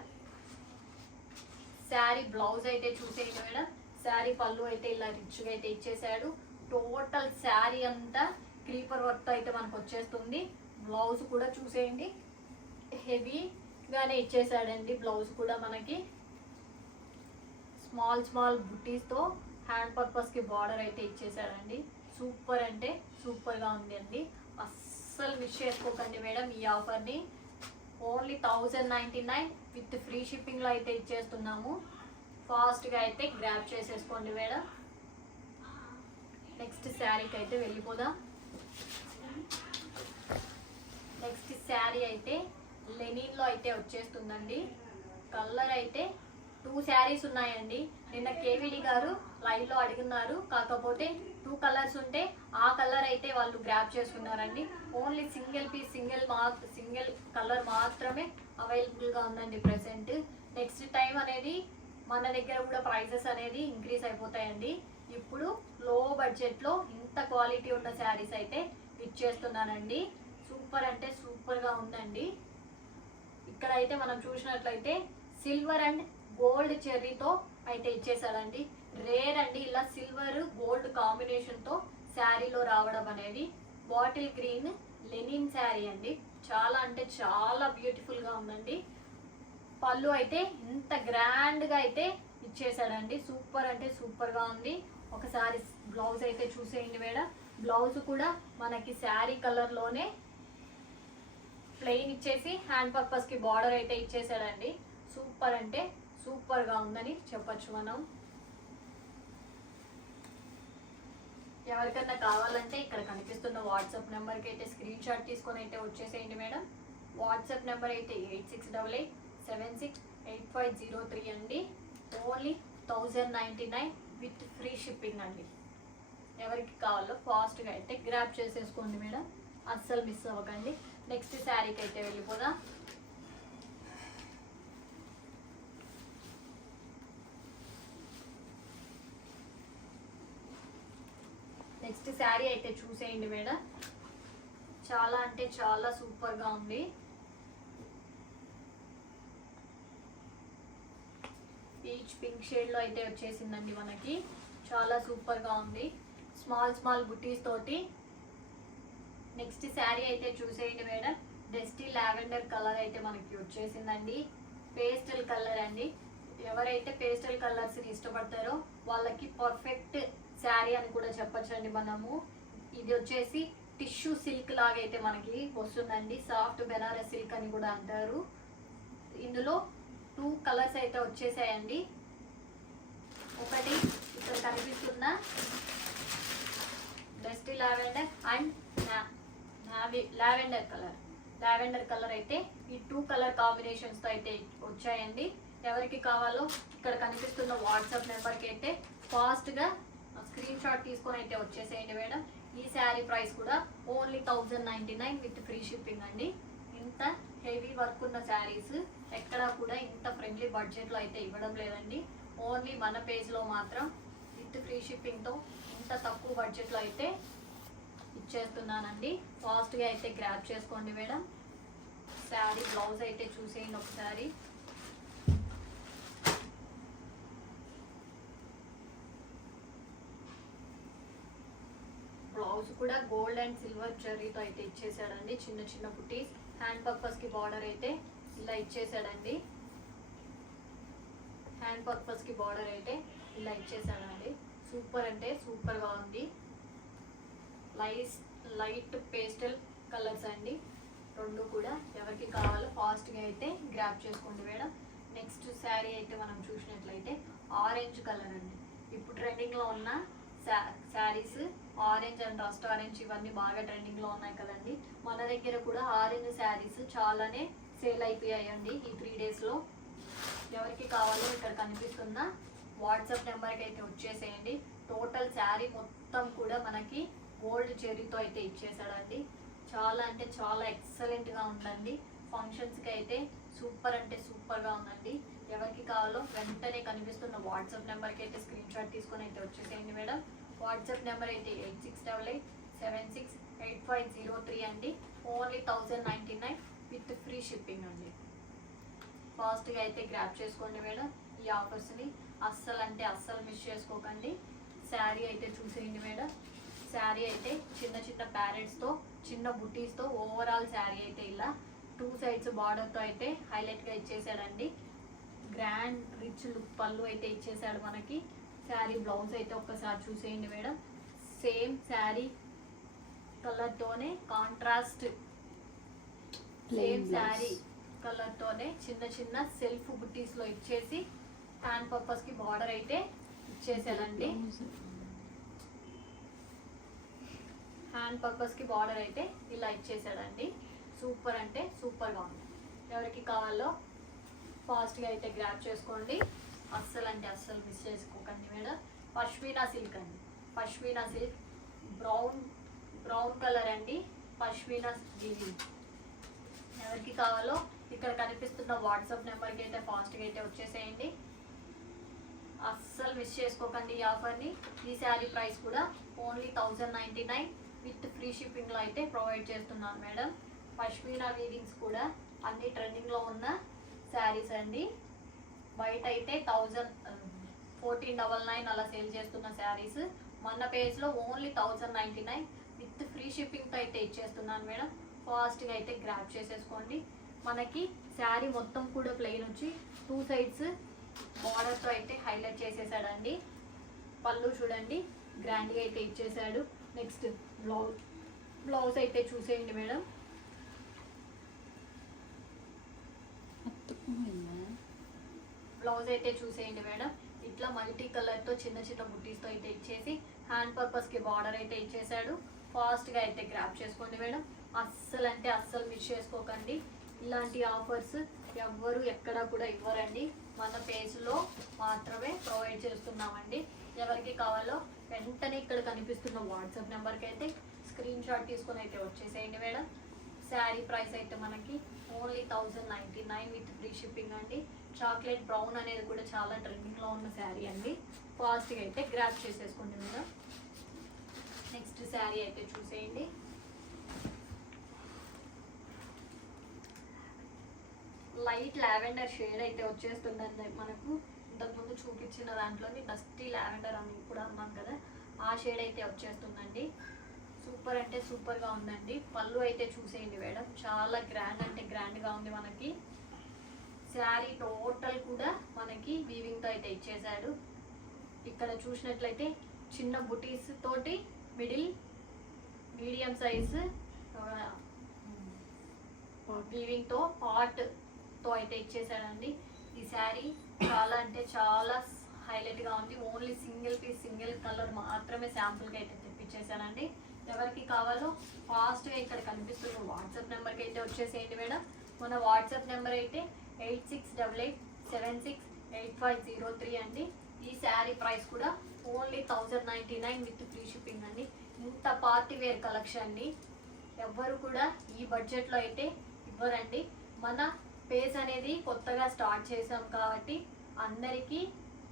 శారీ బ్లౌజ్ అయితే చూసేయండి మేడం. శారీ పళ్ళు అయితే ఇలా రిచ్గా అయితే ఇచ్చేసాడు. టోటల్ శారీ అంతా క్రీపర్ వర్క్ అయితే మనకు వచ్చేస్తుంది. బ్లౌజ్ కూడా చూసేయండి, హెవీగానే ఇచ్చేసాడండి. బ్లౌజ్ కూడా మనకి స్మాల్ బుట్టీస్తో హ్యాండ్ పర్పస్కి బార్డర్ అయితే ఇచ్చేసాడండి. సూపర్ అంటే సూపర్గా ఉంది అండి. అస్సలు మిస్ చేసుకోకండి మేడం ఈ ఆఫర్ని. ఓన్లీ 1099 విత్ ఫ్రీ షిప్పింగ్లో అయితే ఇచ్చేస్తున్నాము. ఫాస్ట్గా అయితే గ్రాప్ చేసేసుకోండి మేడం. నెక్స్ట్ శారీకి అయితే వెళ్ళిపోదాం. నెక్స్ట్ శారీ అయితే లెనిన్లో అయితే వచ్చేస్తుందండి. కలర్ అయితే 2 శారీస్ ఉన్నాయండి. నిన్న కేవీడి గారు లైవ్లో అడుగున్నారు. కాకపోతే 2 కలర్స్ ఉంటే ఆ కలర్ అయితే వాళ్ళు గ్రాప్ చేసుకున్నారండి. Only single piece single colour మాత్రమే అవైలబుల్గా ఉందండి ప్రెసెంట్. నెక్స్ట్ టైం అనేది మన దగ్గర కూడా ప్రైసెస్ అనేది ఇంక్రీజ్ అయిపోతాయండి. ఇప్పుడు లో బడ్జెట్లో ఇంత క్వాలిటీ ఉన్న శారీస్ అయితే ఇచ్చేస్తున్నానండి. సూపర్ అంటే సూపర్గా ఉందండి. ఇక్కడ అయితే మనం చూసినట్లయితే సిల్వర్ అండ్ గోల్డ్ చెర్రీతో అయితే ఇచ్చేసాడండి. రేర్ అండి ఇలా సిల్వర్ గోల్డ్ కాంబినేషన్తో శారీలో రావడం అనేది. బాటిల్ గ్రీన్ లెనిన్ శారీ అండి. చాలా అంటే చాలా బ్యూటిఫుల్గా ఉందండి. పళ్ళు అయితే ఇంత గ్రాండ్గా అయితే ఇచ్చేసాడండి. సూపర్ అంటే సూపర్గా ఉంది. ఒకసారి బ్లౌజ్ అయితే చూసేయండి మేడం. బ్లౌజ్ కూడా మనకి శారీ కలర్లోనే ప్లెయిన్ ఇచ్చేసి హ్యాండ్ పర్పస్కి బార్డర్ అయితే ఇచ్చేసాడండి. సూపర్ అంటే సూపర్గా ఉందని చెప్పచ్చు మనం. ఎవరికన్నా కావాలంటే ఇక్కడ కనిపిస్తున్న వాట్సాప్ నెంబర్కి అయితే స్క్రీన్ షాట్ తీసుకొని అయితే వచ్చేసేయండి మేడం. వాట్సాప్ నెంబర్ అయితే 8688768503 అండి. ఓన్లీ 1099 విత్ ఫ్రీ షిప్పింగ్ అండి. ఎవరికి కావాలో ఫాస్ట్గా అయితే గ్రాప్ చేసేసుకోండి మేడం, అస్సలు మిస్ అవ్వకండి. నెక్స్ట్ శారీకి అయితే వెళ్ళిపోదాం. నెక్స్ట్ శారీ అయితే చూసేయండి మేడం. చాలా అంటే చాలా సూపర్గా ఉంది. పీచ్ పింక్ షేడ్లో అయితే వచ్చేసిందండి మనకి. చాలా సూపర్గా ఉంది, స్మాల్ స్మాల్ బుటీస్ తోటి. నెక్స్ట్ శారీ అయితే చూసేయండి మేడం. డస్టీ లావెండర్ కలర్ అయితే మనకి వచ్చేసిందండి. పేస్టల్ కలర్ అండి. ఎవరైతే పేస్టల్ కలర్స్ని ఇష్టపడతారో వాళ్ళకి పర్ఫెక్ట్ శారీ అని కూడా చెప్పచ్చండి మనము. ఇది వచ్చేసి టిష్యూ సిల్క్ లాగా అయితే మనకి వస్తుందండి. సాఫ్ట్ బెనారస్ సిల్క్ అని కూడా అంటారు. ఇందులో 2 కలర్స్ అయితే వచ్చేసాయండి. ఒకటి ఇక్కడ కనిపిస్తున్న dusty lavender and lavender colour అయితే ఈ 2 కలర్ కాంబినేషన్స్తో అయితే వచ్చాయండి. ఎవరికి కావాలో ఇక్కడ కనిపిస్తున్న వాట్సాప్ నెంబర్కి అయితే ఫాస్ట్గా స్క్రీన్ షాట్ తీసుకొని అయితే వచ్చేసేయండి మేడం. ఈ శారీ ప్రైస్ కూడా ఓన్లీ 1099 విత్ ఫ్రీ షిప్పింగ్ అండి. ఇంత హెవీ వర్క్ ఉన్న శారీస్ ఎక్కడా కూడా ఇంత ఫ్రెండ్లీ బడ్జెట్లో అయితే ఇవ్వడం లేదండి. ఓన్లీ మన పేజ్లో మాత్రం విత్ ఫ్రీ షిప్పింగ్తో ఇంత తక్కువ బడ్జెట్లో అయితే ఇచ్చేస్తున్నానండి. ఫాస్ట్గా అయితే గ్రాప్ చేసుకోండి మేడం. శారీ బ్లౌజ్ అయితే చూసేయండి ఒకసారి. బ్లౌజ్ కూడా గోల్డ్ అండ్ సిల్వర్ జరీతో అయితే ఇచ్చేసాడండి. చిన్న చిన్న బుటీస్, హ్యాండ్ పర్పస్కి బార్డర్ అయితే ఇలా ఇచ్చేసాడండి. హ్యాండ్ పర్పస్కి బార్డర్ అయితే ఇలా ఇచ్చేసాడండి. సూపర్ అంటే సూపర్గా ఉంది. లైట్ పేస్టల్ కలర్స్ అండి, 2 కూడా. ఎవరికి కావాలో ఫాస్ట్గా అయితే గ్రాప్ చేసుకోండి మేడం. నెక్స్ట్ శారీ అయితే మనం చూసినట్లయితే ఆరెంజ్ కలర్ అండి. ఇప్పుడు ట్రెండింగ్లో ఉన్న saris orange and rust orange ఇవన్నీ బాగా ట్రెండింగ్లో ఉన్నాయి కదండి. మన దగ్గర కూడా ఆరెంజ్ శారీస్ చాలానే సేల్ అయిపోయాయండి ఈ 3 డేస్లో. ఎవరికి కావాలో ఇక్కడ కనిపిస్తున్న వాట్సాప్ నెంబర్కి అయితే వచ్చేసేయండి. టోటల్ శారీ మొత్తం కూడా మనకి గోల్డ్ చెరీతో అయితే ఇచ్చేసాడండి. చాలా అంటే చాలా ఎక్సలెంట్గా ఉందండి. ఫంక్షన్స్కి అయితే సూపర్ అంటే సూపర్గా ఉందండి. ఎవరికి కావాలో వెంటనే కనిపిస్తున్న వాట్సాప్ నెంబర్కి అయితే స్క్రీన్ షాట్ తీసుకొని అయితే వచ్చేసేయండి మేడం. వాట్సాప్ నెంబర్ అయితే 8688768503 అండి. ఓన్లీ 1099 విత్ ఫ్రీ షిప్పింగ్ అండి. ఫాస్ట్గా అయితే గ్రాప్ చేసుకోండి మేడం. ఈ ఆఫర్స్ని అస్సలు అంటే అస్సలు మిస్ చేసుకోకండి. శారీ అయితే చూసేయండి మేడం. శారీ అయితే చిన్న చిన్న ప్యారెట్స్తో, చిన్న బుటీస్తో ఓవరాల్ శారీ అయితే ఇలా 2 సైడ్స్ బార్డర్తో అయితే హైలైట్గా ఇచ్చేసాడండి. గ్రాండ్ రిచ్ లుక్ పళ్ళు అయితే ఇచ్చేసాడు మనకి. శారీ బ్లౌజ్ అయితే ఒక్కసారి చూసేయండి మేడం. సేమ్ శారీ కలర్తోనే కాంట్రాస్ట్, సేమ్ శారీ కలర్తోనే చిన్న చిన్న సెల్ఫ్ బుట్టీస్లో ఇచ్చేసి హ్యాండ్ పర్పస్కి బార్డర్ అయితే ఇచ్చేసాడండి. హ్యాండ్ పర్పస్కి బార్డర్ అయితే ఇలా ఇచ్చేసాడండి. సూపర్ అంటే సూపర్గా ఉంది. ఎవరికి కావాలో ఫాస్ట్గా అయితే గ్రాప్ చేసుకోండి. అస్సలు అంటే అస్సలు మిస్ చేసుకోకండి మేడం. పష్మీనా సిల్క్ అండి. పష్మీనా సిల్క్ బ్రౌన్ కలర్ అండి. పష్మీనా వీవింగ్. ఎవరికి కావాలో ఇక్కడ కనిపిస్తున్న వాట్సాప్ నెంబర్కి అయితే ఫాస్ట్గా అయితే వచ్చేసేయండి. అస్సలు మిస్ చేసుకోకండి ఈ ఆఫర్ని. ఈ శారీ ప్రైస్ కూడా ఓన్లీ 1099 విత్ ఫ్రీ షిప్పింగ్లో అయితే ప్రొవైడ్ చేస్తున్నాను మేడం. పష్మీనా వీవింగ్స్ కూడా అన్ని ట్రెండింగ్లో ఉన్న శారీస్ అండి. బయట అయితే 1499 అలా సేల్ చేస్తున్న శారీస్ మన పేజ్లో ఓన్లీ 1099 విత్ ఫ్రీ షిప్పింగ్తో అయితే ఇచ్చేస్తున్నాను మేడం. ఫాస్ట్గా అయితే గ్రాప్ చేసేసుకోండి. మనకి శారీ మొత్తం కూడా ప్లెయిన్ వచ్చి 2 సైడ్స్ బార్డర్తో అయితే హైలైట్ చేసేసాడండి. పళ్ళు చూడండి గ్రాండ్గా అయితే ఇచ్చేసాడు. నెక్స్ట్ బ్లౌజ్ అయితే చూసేయండి మేడం. బ్లౌజ్ అయితే చూసేయండి మేడం. ఇట్లా మల్టీ కలర్తో చిన్న చిన్న బుట్టీస్తో అయితే ఇచ్చేసి హ్యాండ్ పర్పస్కి బార్డర్ అయితే ఇచ్చేసాడు. ఫాస్ట్గా అయితే గ్రాప్ చేసుకోండి మేడం. అస్సలు అంటే అస్సలు మిస్ చేసుకోకండి. ఇలాంటి ఆఫర్స్ ఎవ్వరు ఎక్కడ కూడా ఇవ్వరండి. మన పేజ్లో మాత్రమే ప్రొవైడ్ చేస్తున్నామండి. ఎవరికి కావాలో వెంటనే ఇక్కడ కనిపిస్తున్న వాట్సాప్ నెంబర్కి అయితే స్క్రీన్ షాట్ తీసుకొని అయితే వచ్చేసేయండి మేడం. శారీ ప్రైస్ అయితే మనకి ఓన్లీ 1099 విత్ ఫ్రీ షిప్పింగ్ అండి. చాక్లెట్ బ్రౌన్ అనేది కూడా చాలా ట్రెండింగ్లో ఉన్న శారీ అండి. ఫాస్ట్గా అయితే గ్రాప్ చేసేసుకోండి మేడం. నెక్స్ట్ శారీ అయితే చూసేయండి. లైట్ లావెండర్ షేడ్ అయితే వచ్చేస్తుందండి మనకు. ఇంతకుముందు చూపించిన దాంట్లోని డస్టీ లావెండర్ అని ఇప్పుడు అన్నాను కదా, ఆ షేడ్ అయితే వచ్చేస్తుందండి. సూపర్ అంటే సూపర్గా ఉందండి. పళ్ళు అయితే చూసేయండి మేడం, చాలా గ్రాండ్ అంటే గ్రాండ్గా ఉంది మనకి. శారీ టోటల్ కూడా మనకి వీవింగ్తో అయితే ఇచ్చేసాడు. ఇక్కడ చూసినట్లయితే చిన్న బుటీస్ తోటి మీడియం సైజ్ వీవింగ్తో పార్ట్తో అయితే ఇచ్చేసాడండి. ఈ శారీ చాలా అంటే చాలా హైలైట్గా ఉంది. Only single piece single colour మాత్రమే శాంపుల్కి అయితే తెప్పించేసానండి. ఎవరికి కావాలో ఫాస్ట్గా ఇక్కడ కనిపిస్తున్న వాట్సాప్ నెంబర్కి అయితే వచ్చేసేయండి మేడం. మన వాట్సాప్ నెంబర్ అయితే 8688768503 అండి. ఈ శారీ ప్రైస్ కూడా ఓన్లీ 1099 విత్ ఫ్రీ షిప్పింగ్ అండి. ఇంత పార్టీ వేర్ కలెక్షన్ అండి ఎవ్వరు కూడా ఈ బడ్జెట్లో అయితే ఇవ్వరండి. మన పేజ్ అనేది కొత్తగా స్టార్ట్ చేసాం కాబట్టి అందరికీ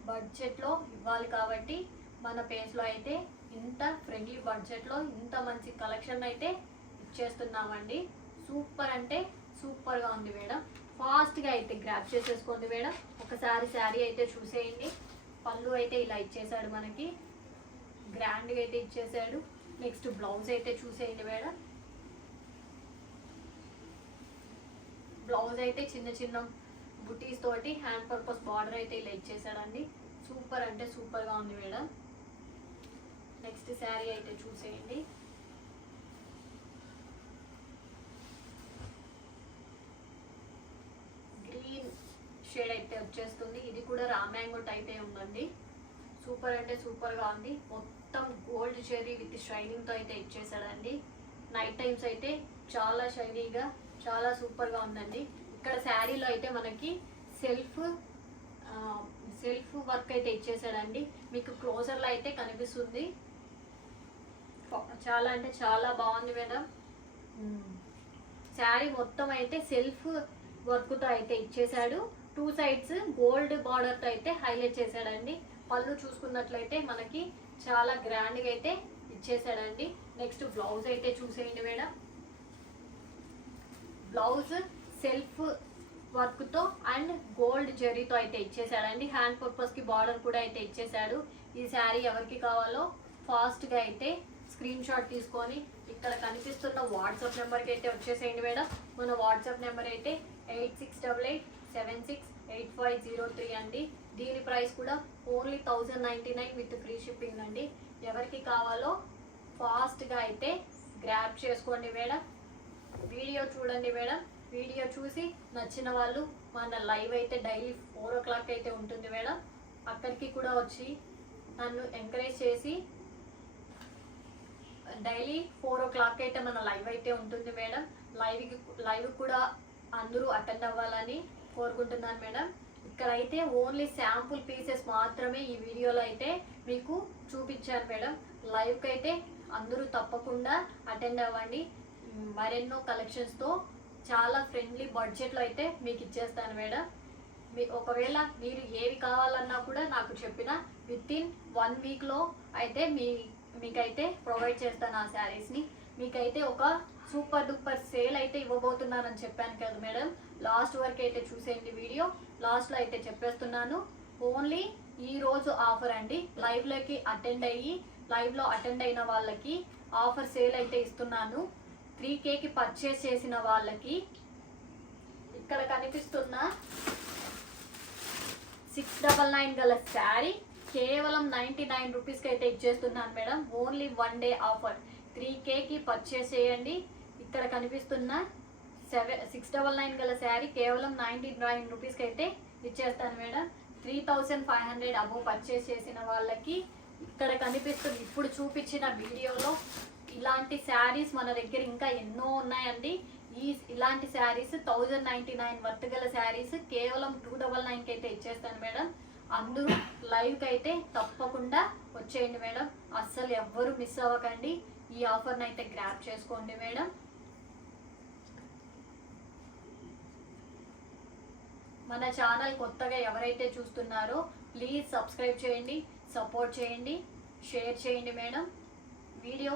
బడ్జెట్లో ఇవ్వాలి కాబట్టి మన పేజ్లో అయితే ఇంత ఫ్రెండ్లీ బడ్జెట్లో ఇంత మంచి కలెక్షన్ అయితే ఇచ్చేస్తున్నామండి. సూపర్ అంటే సూపర్గా ఉంది మేడం. ఫాస్ట్గా అయితే గ్రాప్ చేసేసుకోండి మేడం. ఒకసారి శారీ అయితే చూసేయండి. పళ్ళు అయితే ఇలా ఇచ్చేసాడు మనకి, గ్రాండ్గా అయితే ఇచ్చేసాడు. నెక్స్ట్ బ్లౌజ్ అయితే చూసేయండి మేడం. బ్లౌజ్ అయితే చిన్న చిన్న బుటీస్ తోటి హ్యాండ్ పర్పస్ బార్డర్ అయితే ఇలా ఇచ్చేసాడండి. సూపర్ అంటే సూపర్గా ఉంది మేడం. నెక్స్ట్ శారీ అయితే చూసేయండి. గ్రీన్ షేడ్ అయితే వచ్చేస్తుంది. ఇది కూడా రామ్యాంగో టైపే ఉందండి. సూపర్ అంటే సూపర్గా ఉంది. మొత్తం గోల్డ్ చెరీ విత్ షైనింగ్తో అయితే ఇచ్చేసాడండి. నైట్ టైమ్స్ అయితే చాలా షైనీగా చాలా సూపర్గా ఉందండి. ఇక్కడ శారీలో అయితే మనకి సెల్ఫ్ వర్క్ అయితే ఇచ్చేసాడండి. మీకు క్లోజర్లో అయితే కనిపిస్తుంది. చాలా అంటే చాలా బాగుంది మేడం. శారీ మొత్తం అయితే సెల్ఫ్ వర్క్తో అయితే ఇచ్చేసాడు. 2 సైడ్స్ గోల్డ్ బార్డర్తో అయితే హైలైట్ చేశాడండి. పళ్ళు చూసుకున్నట్లయితే మనకి చాలా గ్రాండ్గా అయితే ఇచ్చేసాడండి. నెక్స్ట్ బ్లౌజ్ అయితే చూసేయండి మేడం. బ్లౌజ్ సెల్ఫ్ వర్క్తో అండ్ గోల్డ్ జెరీతో అయితే ఇచ్చేసాడండి. హ్యాండ్ పర్పస్కి బార్డర్ కూడా అయితే ఇచ్చేసాడు. ఈ శారీ ఎవరికి కావాలో ఫాస్ట్గా అయితే స్క్రీన్ షాట్ తీసుకొని ఇక్కడ కనిపిస్తున్న వాట్సాప్ నెంబర్కి అయితే వచ్చేసేయండి మేడం. మన వాట్సాప్ నెంబర్ అయితే 8688768503 అండి. దీని ప్రైస్ కూడా ఓన్లీ 1099 విత్ ఫ్రీ షిప్పింగ్ అండి. ఎవరికి కావాలో ఫాస్ట్గా అయితే గ్రాప్ చేసుకోండి మేడం. వీడియో చూడండి మేడం. వీడియో చూసి నచ్చిన వాళ్ళు మన లైవ్ అయితే డైలీ 4 o'clock అయితే ఉంటుంది మేడం. అక్కడికి కూడా వచ్చి నన్ను ఎంకరేజ్ చేసి డైలీ 4 o'clock అయితే మన లైవ్ అయితే ఉంటుంది మేడం. లైవ్ కూడా అందరూ అటెండ్ అవ్వాలని కోరుకుంటున్నాను మేడం. ఇక్కడైతే ఓన్లీ శాంపుల్ పీసెస్ మాత్రమే ఈ వీడియోలో అయితే మీకు చూపించాను మేడం. లైవ్కి అయితే అందరూ తప్పకుండా అటెండ్ అవ్వండి. మరెన్నో కలెక్షన్స్తో చాలా ఫ్రెండ్లీ బడ్జెట్లో అయితే మీకు ఇచ్చేస్తాను మేడం. ఒకవేళ మీరు ఏవి కావాలన్నా కూడా నాకు చెప్పిన వితిన్ 1 weekలో అయితే మీకైతే ప్రొవైడ్ చేస్తాను ఆ శారీస్ని. మీకైతే ఒక సూపర్ డూపర్ సేల్ అయితే ఇవ్వబోతున్నానని చెప్పాను కదా మేడం. లాస్ట్ వరకు అయితే చూసేయండి వీడియో. లాస్ట్లో అయితే చెప్పేస్తున్నాను. ఓన్లీ ఈరోజు ఆఫర్ అండి. లైవ్లోకి లైవ్లో అటెండ్ అయిన వాళ్ళకి ఆఫర్ సేల్ అయితే ఇస్తున్నాను. 3Kకి పర్చేస్ చేసిన వాళ్ళకి ఇక్కడ కనిపిస్తున్న 699 గల శారీ కేవలం 99 రూపీస్కి అయితే ఇచ్చేస్తున్నాను మేడం. Only 1 day offer. 3Kకి పర్చేస్ చేయండి. ఇక్కడ కనిపిస్తున్న 699 గల శారీ కేవలం 99 రూపీస్కి అయితే ఇచ్చేస్తాను మేడం. 3500 అబోవ్ పర్చేస్ చేసిన వాళ్ళకి ఇక్కడ కనిపిస్తుంది ఇప్పుడు చూపించిన వీడియోలో ఇలాంటి శారీస్ మన దగ్గర ఇంకా ఎన్నో ఉన్నాయండి. ఇలాంటి శారీస్ 1099 వర్త్ గల శారీస్ కేవలం 299కి అయితే ఇచ్చేస్తాను మేడం. అందరూ లైవ్కి అయితే తప్పకుండా వచ్చేయండి మేడం. అస్సలు ఎవ్వరూ మిస్ అవ్వకండి. ఈ ఆఫర్ని అయితే గ్రాప్ చేసుకోండి మేడం. మన ఛానల్ కొత్తగా ఎవరైతే చూస్తున్నారో ప్లీజ్ సబ్స్క్రైబ్ చేయండి, సపోర్ట్ చేయండి, షేర్ చేయండి మేడం. వీడియో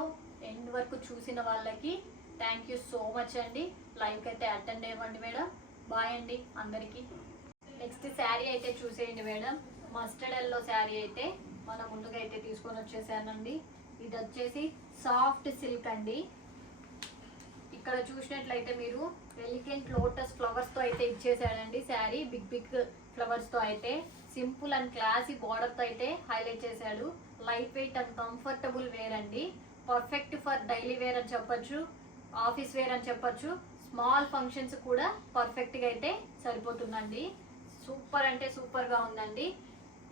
ఎండ్ వరకు చూసిన వాళ్ళకి థ్యాంక్ యూ సో మచ్ అండి. లైవ్కి అయితే అటెండ్ అవ్వండి మేడం. బాయ్ అండి అందరికీ. నెక్స్ట్ శారీ అయితే చూసేయండి మేడం. మస్టర్డ్ ఎల్లో శారీ అయితే మన ముందుగా అయితే తీసుకొని వచ్చేసానండి. ఇది వచ్చేసి సాఫ్ట్ సిల్క్ అండి. ఇక్కడ చూసినట్లయితే మీరు ఎలిగెంట్ లోటస్ ఫ్లవర్స్తో అయితే ఇచ్చేసాడండి శారీ. బిగ్ బిగ్ ఫ్లవర్స్తో అయితే సింపుల్ అండ్ క్లాసీ బార్డర్తో అయితే హైలైట్ చేశాడు. Light weight and comfortable wear అండి. పర్ఫెక్ట్ ఫర్ డైలీ వేర్ అని చెప్పొచ్చు, ఆఫీస్ వేర్ అని చెప్పొచ్చు, స్మాల్ ఫంక్షన్స్ కూడా పర్ఫెక్ట్గా అయితే సరిపోతుందండి. సూపర్ అంటే సూపర్గా ఉందండి.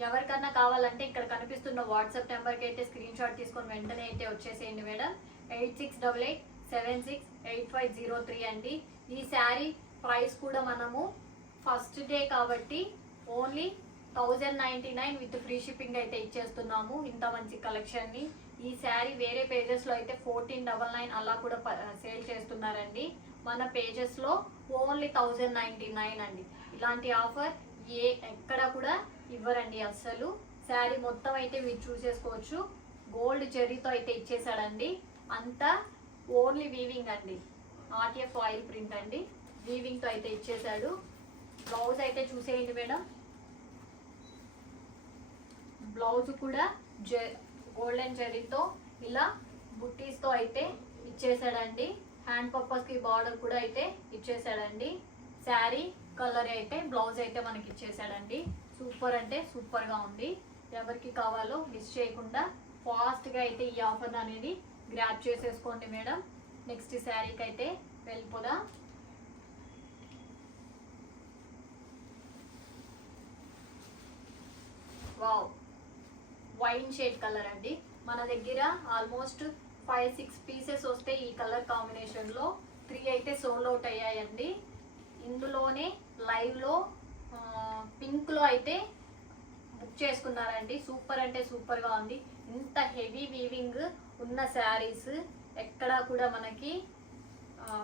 ఎవరికన్నా కావాలంటే ఇక్కడ కనిపిస్తున్న వాట్సాప్ నెంబర్కి అయితే స్క్రీన్ షాట్ తీసుకొని వెంటనే అయితే వచ్చేసేయండి మేడం. 8688768503 అండి. ఈ శారీ ప్రైస్ కూడా మనము ఫస్ట్ డే కాబట్టి ఓన్లీ 1099 విత్ ఫ్రీ షిప్పింగ్ అయితే ఇచ్చేస్తున్నాము. ఇంత మంచి కలెక్షన్ని. ఈ శారీ వేరే పేజెస్లో అయితే 1499 అలా కూడా సేల్ చేస్తున్నారండి. మన పేజెస్లో ఓన్లీ 1099 అండి. ఇలాంటి ఆఫర్ ఎక్కడ కూడా ఇవ్వరండి అస్సలు. శారీ మొత్తం అయితే మీరు చూసేసుకోవచ్చు. గోల్డ్ జెర్రీతో అయితే ఇచ్చేసాడండి. అంతా ఓన్లీ వీవింగ్ అండి. ఆర్టీఎఫ్ ఆయిల్ ప్రింట్ అండి. వీవింగ్తో అయితే ఇచ్చేసాడు. బ్లౌజ్ అయితే చూసేయండి మేడం. బ్లౌజ్ కూడా గోల్డెన్ జెర్రీతో ఇలా బుట్టీస్తో అయితే ఇచ్చేసాడండి. హ్యాండ్ పర్పస్కి బార్డర్ కూడా అయితే ఇచ్చేసాడండి. శారీ కలర్ అయితే బ్లౌజ్ అయితే మనకి ఇచ్చేసాడండి. సూపర్ అంటే సూపర్గా ఉంది. ఎవరికి కావాలో మిస్ చేయకుండా ఫాస్ట్గా అయితే ఈ ఆఫర్ అనేది గ్రాప్ చేసేసుకోండి మేడం. నెక్స్ట్ శారీకి అయితే వెళ్ళిపోదాం. వావ్, వైన్ షేడ్ కలర్ అండి. మన దగ్గర ఆల్మోస్ట్ 5-6 పీసెస్ వస్తే ఈ కలర్ కాంబినేషన్లో 3 అయితే సోల్డ్ అవుట్ అయ్యాయండి. ఇందులోనే లైవ్లో పింక్లో అయితే బుక్ చేసుకున్నారండి. సూపర్ అంటే సూపర్గా ఉంది. ఇంత హెవీ వీవింగ్ ఉన్న శారీస్ ఎక్కడా కూడా మనకి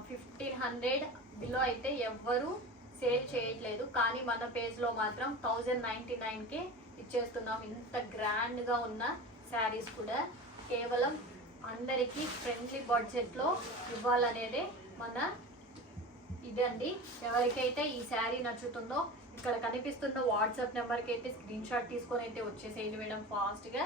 1500 బిలో అయితే ఎవ్వరూ సేల్ చేయట్లేదు. కానీ మన పేజ్లో మాత్రం 1099కే ఇచ్చేస్తున్నాం. ఇంత గ్రాండ్గా ఉన్న శారీస్ కూడా కేవలం అందరికీ ఫ్రెండ్లీ బడ్జెట్లో ఇవ్వాలనేదే మన ఇదండి. ఎవరికైతే ఈ శారీ నచ్చుతుందో ఇక్కడ కనిపిస్తున్న వాట్సాప్ నెంబర్కి అయితే స్క్రీన్ షాట్ తీసుకొని అయితే వచ్చేసేయండి మేడం ఫాస్ట్గా.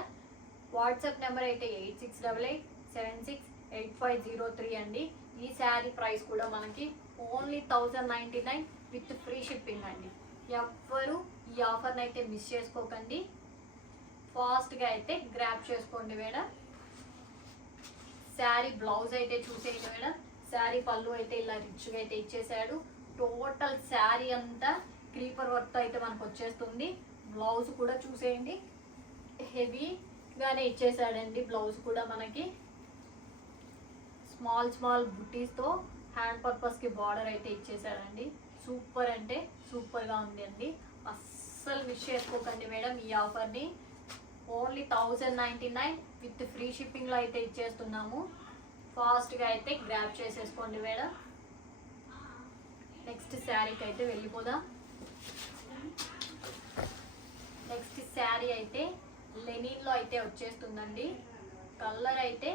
వాట్సాప్ నెంబర్ అయితే 8688768503 అండి. ఈ శారీ ప్రైస్ కూడా మనకి ఓన్లీ 1099 విత్ ఫ్రీ షిప్పింగ్ అండి. ఎవ్వరు ఈ ఆఫర్ని అయితే మిస్ చేసుకోకండి. ఫాస్ట్గా అయితే గ్రాప్ చేసుకోండి మేడం. శారీ బ్లౌజ్ అయితే చూసేయండి మేడం. శారీ పళ్ళు అయితే ఇలా రిచ్గా అయితే ఇచ్చేసాడు. టోటల్ శారీ అంతా క్రీపర్ వర్క్ అయితే మనకు వచ్చేస్తుంది. బ్లౌజ్ కూడా చూసేయండి, హెవీగానే ఇచ్చేసాడండి. బ్లౌజ్ కూడా మనకి స్మాల్ బుట్టీస్తో హ్యాండ్ పర్పస్కి బార్డర్ అయితే ఇచ్చేసాడండి. సూపర్ అంటే సూపర్గా ఉంది అండి. అస్సలు మిస్ చేసుకోకండి మేడం ఈ ఆఫర్ని. ఓన్లీ 1099 విత్ ఫ్రీ షిప్పింగ్లో అయితే ఇచ్చేస్తున్నాము. ఫాస్ట్గా అయితే గ్రాప్ చేసేసుకోండి మేడం. నెక్స్ట్ శారీకి అయితే వెళ్ళిపోదాం. నెక్స్ట్ శారీ అయితే లెనిన్లో అయితే వచ్చేస్తుందండి. కలర్ అయితే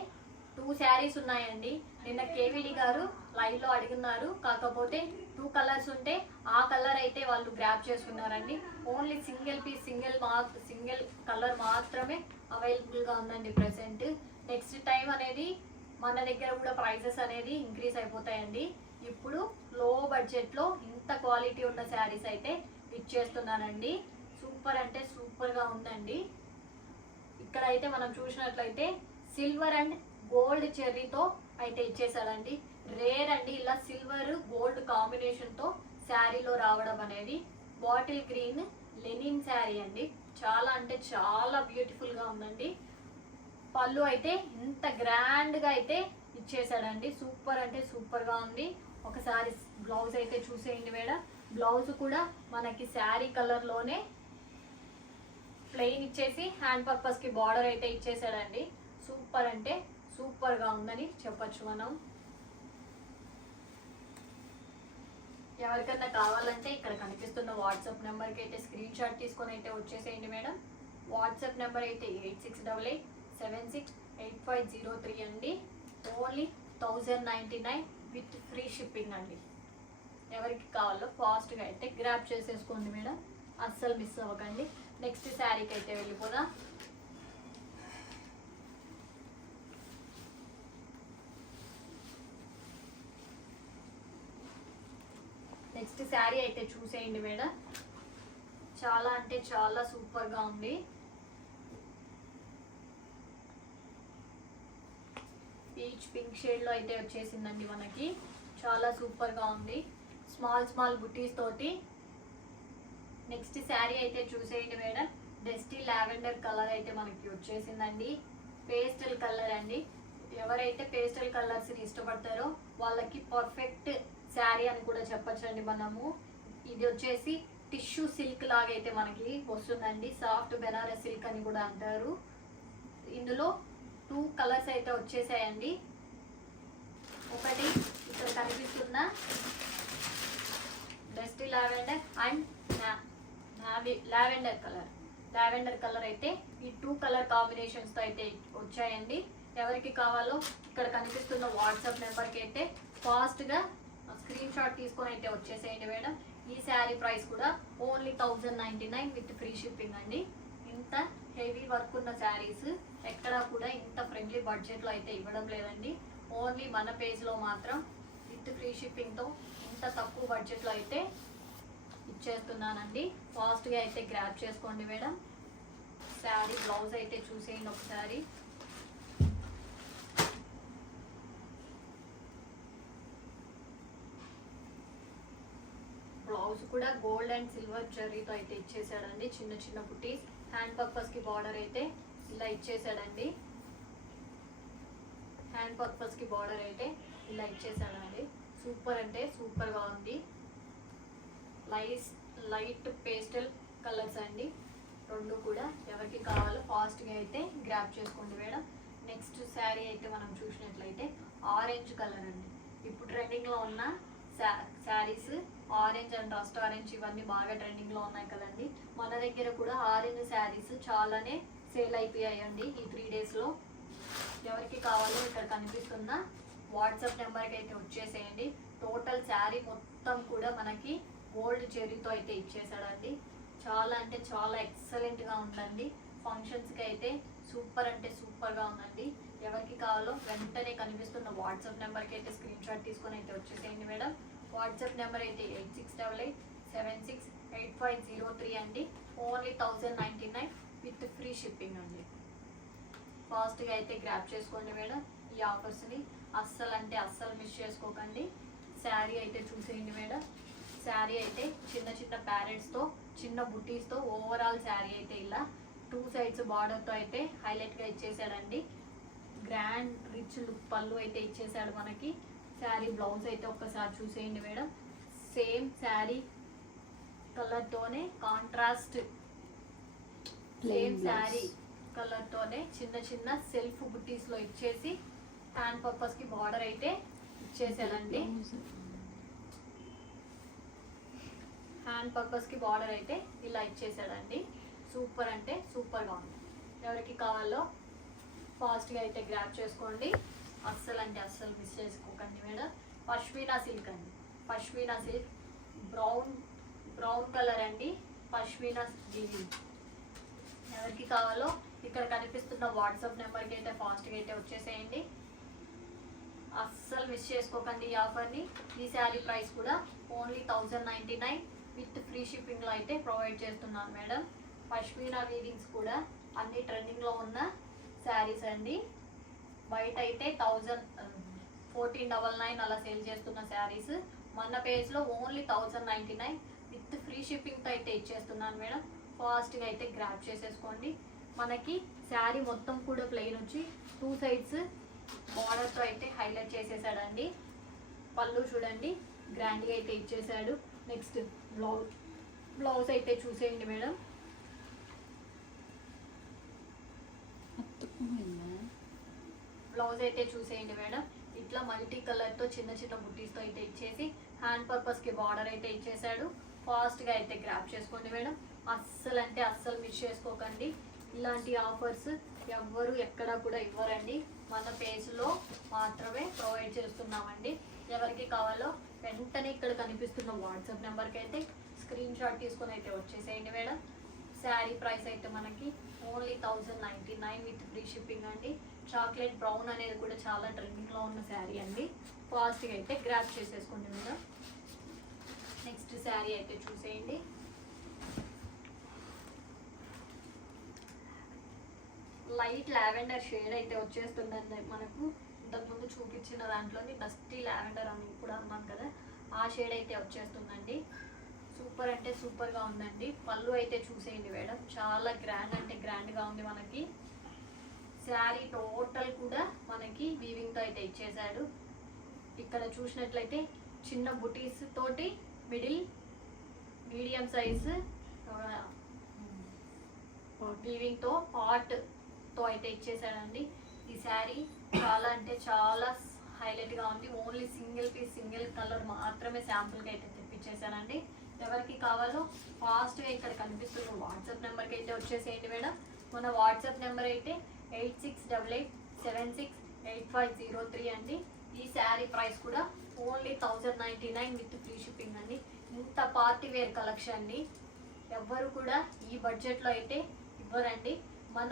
2 శారీస్ ఉన్నాయండి. నిన్న కేవీడి గారు లైవ్లో అడుగున్నారు. కాకపోతే 2 కలర్స్ ఉంటే ఆ కలర్ అయితే వాళ్ళు గ్రాప్ చేసుకున్నారండి. Only single piece single colour మాత్రమే అవైలబుల్గా ఉందండి ప్రెసెంట్. నెక్స్ట్ టైం అనేది మన దగ్గర కూడా ప్రైసెస్ అనేది ఇంక్రీజ్ అయిపోతాయండి. ఇప్పుడు లో బడ్జెట్లో ఇంత క్వాలిటీ ఉన్న శారీస్ అయితే ఇచ్చేస్తున్నానండి. సూపర్ అంటే సూపర్గా ఉందండి. ఇక్కడైతే మనం చూసినట్లయితే సిల్వర్ అండ్ గోల్డ్ చెర్రీతో అయితే ఇచ్చేసాడండి. రేర్ అండి ఇలా సిల్వర్ గోల్డ్ కాంబినేషన్తో శారీలో రావడం అనేది. బాటిల్ గ్రీన్ లెనిన్ శారీ అండి. చాలా అంటే చాలా బ్యూటిఫుల్గా ఉందండి. పళ్ళు అయితే ఇంత గ్రాండ్గా అయితే ఇచ్చేసాడండి. సూపర్ అంటే సూపర్గా ఉంది. ఒకసారి బ్లౌజ్ అయితే చూసేయండి మేడం. బ్లౌజ్ కూడా మనకి శారీ కలర్లోనే ప్లెయిన్ ఇచ్చేసి హ్యాండ్ పర్పస్కి బార్డర్ అయితే ఇచ్చేసాడండి. సూపర్ అంటే సూపర్గా ఉందని చెప్పచ్చు మనం. ఎవరికన్నా కావాలంటే ఇక్కడ కనిపిస్తున్న వాట్సాప్ నెంబర్కి అయితే స్క్రీన్ షాట్ తీసుకొని అయితే వచ్చేసేయండి మేడం. వాట్సాప్ నెంబర్ అయితే 8688768503 అండి. ఓన్లీ 1099 విత్ ఫ్రీ షిప్పింగ్ అండి. ఎవరికి కావాలో ఫాస్ట్గా అయితే గ్రాప్ చేసేసుకోండి మేడం, అస్సలు మిస్ అవ్వకండి. నెక్స్ట్ శారీకి అయితే వెళ్ళిపోదాం. నెక్స్ట్ శారీ అయితే చూసేయండి మేడం. చాలా అంటే చాలా సూపర్గా ఉంది. పీచ్ పింక్ షేడ్లో అయితే వచ్చేసిందండి మనకి. చాలా సూపర్గా ఉంది. స్మాల్ బుటీస్ తోటి. నెక్స్ట్ శారీ అయితే చూసేయండి మేడం. డస్టీ లావెండర్ కలర్ అయితే మనకి వచ్చేసిందండి. పేస్టల్ కలర్ అండి. ఎవరైతే పేస్టల్ కలర్స్ని ఇష్టపడతారో వాళ్ళకి పర్ఫెక్ట్ శారీ అని కూడా చెప్పచ్చండి మనము. ఇది వచ్చేసి టిష్యూ సిల్క్ లాగా అయితే మనకి వస్తుందండి. సాఫ్ట్ బెనారస్ సిల్క్ అని కూడా అంటారు. ఇందులో 2 కలర్స్ అయితే వచ్చేసాయండి. ఒకటి ఇక్కడ కనిపిస్తున్న dusty lavender and lavender colour అయితే ఈ 2 కలర్ కాంబినేషన్స్తో అయితే వచ్చాయండి. ఎవరికి కావాలో ఇక్కడ కనిపిస్తున్న వాట్సాప్ నెంబర్కి అయితే ఫాస్ట్గా స్క్రీన్ షాట్ తీసుకొని అయితే వచ్చేసేయండి మేడం. ఈ శారీ ప్రైస్ కూడా ఓన్లీ 1099 విత్ ఫ్రీ షిప్పింగ్ అండి. ఇంత హెవీ వర్క్ ఉన్న శారీస్ ఎక్కడా కూడా ఇంత ఫ్రెండ్లీ బడ్జెట్లో అయితే ఇవ్వడం లేదండి. ఓన్లీ మన పేజ్లో మాత్రం విత్ ఫ్రీ షిప్పింగ్తో ఇంత తక్కువ బడ్జెట్లో అయితే ఇచ్చేస్తున్నానండి. ఫాస్ట్గా అయితే గ్రాప్ చేసుకోండి మేడం. శారీ బ్లౌజ్ అయితే చూసేయండి ఒకసారి. బ్లౌజ్ కూడా గోల్డ్ అండ్ సిల్వర్ జరీతో అయితే ఇచ్చేసాడండి. చిన్న బుటీస్. హ్యాండ్ పర్పస్కి బార్డర్ అయితే ఇలా ఇచ్చేసాడండి. హ్యాండ్ పర్పస్కి బార్డర్ అయితే ఇలా ఇచ్చేసాడండి. సూపర్ అంటే సూపర్గా ఉంది. లైట్ పేస్టల్ కలర్స్ అండి. 2 కూడా ఎవరికి కావాలో ఫాస్ట్గా అయితే గ్రాప్ చేసుకోండి మేడం. నెక్స్ట్ శారీ అయితే మనం చూసినట్లయితే ఆరెంజ్ కలర్ అండి. ఇప్పుడు ట్రెండింగ్లో ఉన్న saris orange and rust orange ఇవన్నీ బాగా ట్రెండింగ్లో ఉన్నాయి కదండి. మన దగ్గర కూడా ఆరెంజ్ శారీస్ చాలానే సేల్ అయిపోయాయండి ఈ 3 డేస్లో. ఎవరికి కావాలో ఇక్కడ కనిపిస్తున్న వాట్సాప్ నెంబర్కి అయితే వచ్చేసేయండి. టోటల్ శారీ మొత్తం కూడా మనకి గోల్డ్ చెర్రీతో అయితే ఇచ్చేసాడండి. చాలా అంటే చాలా ఎక్సలెంట్గా ఉందండి. ఫంక్షన్స్కి అయితే సూపర్ అంటే సూపర్గా ఉందండి. ఎవరికి కావాలో వెంటనే కనిపిస్తున్న వాట్సాప్ నెంబర్కి అయితే స్క్రీన్ షాట్ తీసుకొని అయితే వచ్చేసేయండి మేడం. వాట్సాప్ నెంబర్ అయితే 8688768503 అండి. ఓన్లీ 1099 విత్ ఫ్రీ షిప్పింగ్ అండి. ఫాస్ట్గా అయితే గ్రాప్ చేసుకోండి మేడం. ఈ ఆఫర్స్ని అస్సలు అంటే అస్సలు మిస్ చేసుకోకండి. శారీ అయితే చూసేయండి మేడం. శారీ అయితే చిన్న ప్యారెట్స్తో చిన్న బుటీస్తో ఓవరాల్ శారీ అయితే ఇలా 2 సైడ్స్ బార్డర్తో అయితే హైలైట్గా ఇచ్చేసాడండి. గ్రాండ్ రిచ్ లుక్ పళ్ళు అయితే ఇచ్చేసాడు మనకి. శారీ బ్లౌజ్ అయితే ఒక్కసారి చూసేయండి మేడం. సేమ్ శారీ కలర్తోనే కాంట్రాస్ట్ సేమ్ శారీ కలర్తోనే చిన్న సెల్ఫ్ బుటీస్లో ఇచ్చేసి హ్యాండ్ పర్పస్కి బార్డర్ అయితే ఇచ్చేసాడండి. హ్యాండ్ పర్పస్కి బార్డర్ అయితే ఇలా ఇచ్చేసాడండి. సూపర్ అంటే సూపర్గా ఉంది. ఎవరికి కావాలో ఫాస్ట్గా అయితే గ్రాప్ చేసుకోండి. అస్సలు అంటే అస్సలు మిస్ చేసుకోకండి మేడం. పష్మీనా సిల్క్ అండి. పష్మీనా సిల్క్ బ్రౌన్ కలర్ అండి. పష్మీనా వీవింగ్. ఎవరికి కావాలో ఇక్కడ కనిపిస్తున్న వాట్సాప్ నెంబర్కి అయితే ఫాస్ట్గా అయితే వచ్చేసేయండి. అస్సలు మిస్ చేసుకోకండి ఈ ఆఫర్ని. ఈ శారీ ప్రైస్ కూడా ఓన్లీ 1099 విత్ ఫ్రీ షిప్పింగ్లో అయితే ప్రొవైడ్ చేస్తున్నాను మేడం. పష్మీనా వీవింగ్స్ కూడా అన్ని ట్రెండింగ్లో ఉన్న శారీస్ అండి. బయట అయితే 1499 అలా సేల్ చేస్తున్న శారీస్ మన పేజ్లో ఓన్లీ 1099 విత్ ఫ్రీ షిప్పింగ్తో అయితే ఇచ్చేస్తున్నాను మేడం. ఫాస్ట్గా అయితే గ్రాప్ చేసేసుకోండి. మనకి శారీ మొత్తం కూడా ప్లెయిన్ వచ్చి 2 సైడ్స్ బార్డర్తో అయితే హైలైట్ చేసేసాడండి. పళ్ళు చూడండి గ్రాండ్గా అయితే ఇచ్చేసాడు. నెక్స్ట్ బ్లౌజ్ అయితే చూసేయండి మేడం. బ్లౌజ్ అయితే చూసేయండి మేడం. ఇట్లా మల్టీ కలర్తో చిన్న చిన్న బుట్టీస్తో అయితే ఇచ్చేసి హ్యాండ్ పర్పస్కి బార్డర్ అయితే ఇచ్చేసాడు. ఫాస్ట్గా అయితే గ్రాప్ చేసుకోండి మేడం. అస్సలు అంటే అస్సలు మిస్ చేసుకోకండి. ఇలాంటి ఆఫర్స్ ఎవ్వరు ఎక్కడా కూడా ఇవ్వరండి. మన పేజ్లో మాత్రమే ప్రొవైడ్ చేస్తున్నామండి. ఎవరికి కావాలో వెంటనే ఇక్కడ కనిపిస్తున్న వాట్సాప్ నెంబర్కి అయితే స్క్రీన్ షాట్ తీసుకొని అయితే వచ్చేసేయండి మేడం. శారీ ప్రైస్ అయితే మనకి ఓన్లీ 1099 విత్ ఫ్రీ షిప్పింగ్ అండి. చాక్లెట్ బ్రౌన్ అనేది కూడా చాలా ట్రెండింగ్లో ఉన్న శారీ అండి. ఫాస్ట్గా అయితే గ్రాప్ చేసేసుకోండి మేడం. నెక్స్ట్ శారీ అయితే చూసేయండి. లైట్ లావెండర్ షేడ్ అయితే వచ్చేస్తుందండి మనకు. ఇంతకుముందు చూపించిన దాంట్లోని డస్టీ లావెండర్ అని కూడా అన్నాను కదా, ఆ షేడ్ అయితే వచ్చేస్తుందండి. సూపర్ అంటే సూపర్గా ఉందండి. పళ్ళు అయితే చూసేయండి మేడం. చాలా గ్రాండ్ అంటే గ్రాండ్గా ఉంది మనకి. శారీ టోటల్ కూడా మనకి వీవింగ్తో అయితే ఇచ్చేసాడు. ఇక్కడ చూసినట్లయితే చిన్న బుటీస్ తోటి మీడియం సైజ్ వీవింగ్తో పార్ట్తో అయితే ఇచ్చేసాడండి. ఈ శారీ చాలా అంటే చాలా హైలైట్గా ఉంది. Only single piece single colour మాత్రమే శాంపుల్గా అయితే తెప్పించేసానండి. ఎవరికి కావాలో ఫాస్ట్గా ఇక్కడ కనిపిస్తున్న వాట్సాప్ నెంబర్కి అయితే వచ్చేసేయండి మేడం. మన వాట్సాప్ నెంబర్ అయితే 8688768503 అండి. ఈ శారీ ప్రైస్ కూడా ఓన్లీ 1099 విత్ ఫ్రీ షిప్పింగ్ అండి. ఇంత పార్టీ వేర్ కలెక్షన్ అండి ఎవ్వరు కూడా ఈ బడ్జెట్లో అయితే ఇవ్వరండి. మన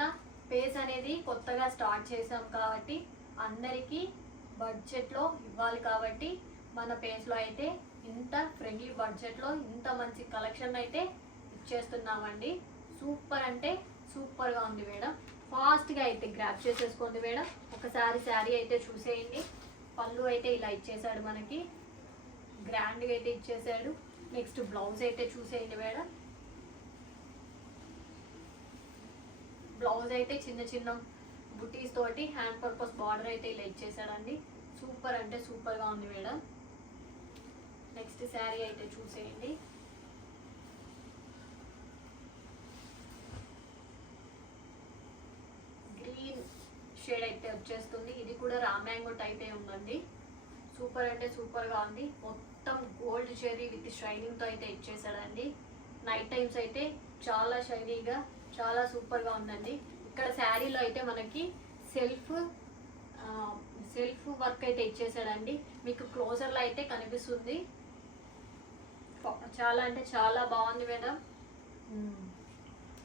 పేజ్ అనేది కొత్తగా స్టార్ట్ చేసాం కాబట్టి అందరికీ బడ్జెట్లో ఇవ్వాలి కాబట్టి మన పేజ్లో అయితే ఇంత ఫ్రెండ్లీ బడ్జెట్లో ఇంత మంచి కలెక్షన్ అయితే ఇచ్చేస్తున్నామండి. సూపర్ అంటే సూపర్గా ఉంది మేడం. ఫాస్ట్గా అయితే గ్రాప్ చేసేసుకోండి మేడం. ఒకసారి శారీ అయితే చూసేయండి. పళ్ళు అయితే ఇలా ఇచ్చేసాడు మనకి, గ్రాండ్గా అయితే ఇచ్చేసాడు. నెక్స్ట్ బ్లౌజ్ అయితే చూసేయండి మేడం. బ్లౌజ్ అయితే చిన్న చిన్న బుటీస్ తోటి హ్యాండ్ పర్పస్ బార్డర్ అయితే ఇలా ఇచ్చేసాడండి. సూపర్ అంటే సూపర్గా ఉంది మేడం. నెక్స్ట్ శారీ అయితే చూసేయండి. గ్రీన్ షేడ్ అయితే వచ్చేస్తుంది. ఇది కూడా రా మ్యాంగో టైప్ ఉందండి. సూపర్ అంటే సూపర్గా ఉంది. మొత్తం గోల్డ్ చెర్రీ విత్ షైనింగ్తో అయితే ఇచ్చేసాడండి. నైట్ టైమ్స్ అయితే చాలా షైనీగా చాలా సూపర్గా ఉందండి. ఇక్కడ శారీలో అయితే మనకి సెల్ఫ్ వర్క్ అయితే ఇచ్చేసాడండి. మీకు క్లోజర్లో అయితే కనిపిస్తుంది. చాలా అంటే చాలా బాగుంది మేడం.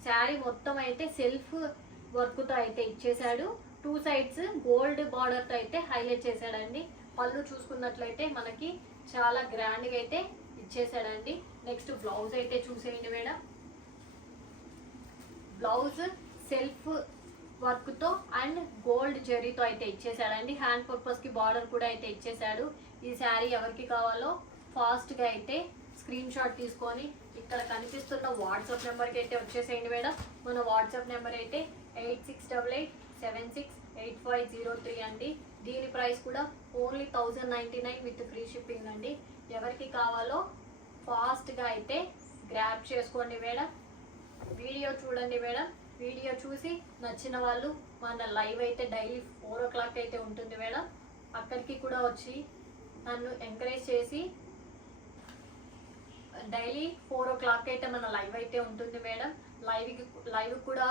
శారీ మొత్తం అయితే సెల్ఫ్ వర్క్తో అయితే ఇచ్చేసాడు. 2 సైడ్స్ గోల్డ్ బార్డర్తో అయితే హైలైట్ చేశాడండి. పళ్ళు చూసుకున్నట్లయితే మనకి చాలా గ్రాండ్గా అయితే ఇచ్చేసాడండి. నెక్స్ట్ బ్లౌజ్ అయితే చూసేయండి మేడం. బ్లౌజ్ సెల్ఫ్ వర్క్తో అండ్ గోల్డ్ జెరీతో అయితే ఇచ్చేసాడండి. హ్యాండ్ పర్పస్కి బార్డర్ కూడా అయితే ఇచ్చేసాడు. ఈ శారీ ఎవరికి కావాలో ఫాస్ట్గా అయితే స్క్రీన్ షాట్ తీసుకొని ఇక్కడ కనిపిస్తున్న వాట్సాప్ నెంబర్కి అయితే వచ్చేసేయండి మేడం. మన వాట్సాప్ నెంబర్ అయితే 8688768503 అండి. దీని ప్రైస్ కూడా ఓన్లీ 1099 విత్ ఫ్రీ షిప్పింగ్ అండి. ఎవరికి కావాలో ఫాస్ట్గా అయితే గ్రాప్ చేసుకోండి మేడం. వీడియో చూడండి మేడం. వీడియో చూసి నచ్చిన వాళ్ళు మన లైవ్ అయితే డైలీ 4 o'clock అయితే ఉంటుంది మేడం. అక్కడికి కూడా వచ్చి నన్ను ఎంకరేజ్ చేసి డైలీ 4 o'clock అయితే మన లైవ్ అయితే ఉంటుంది మేడం. లైవ్ కూడా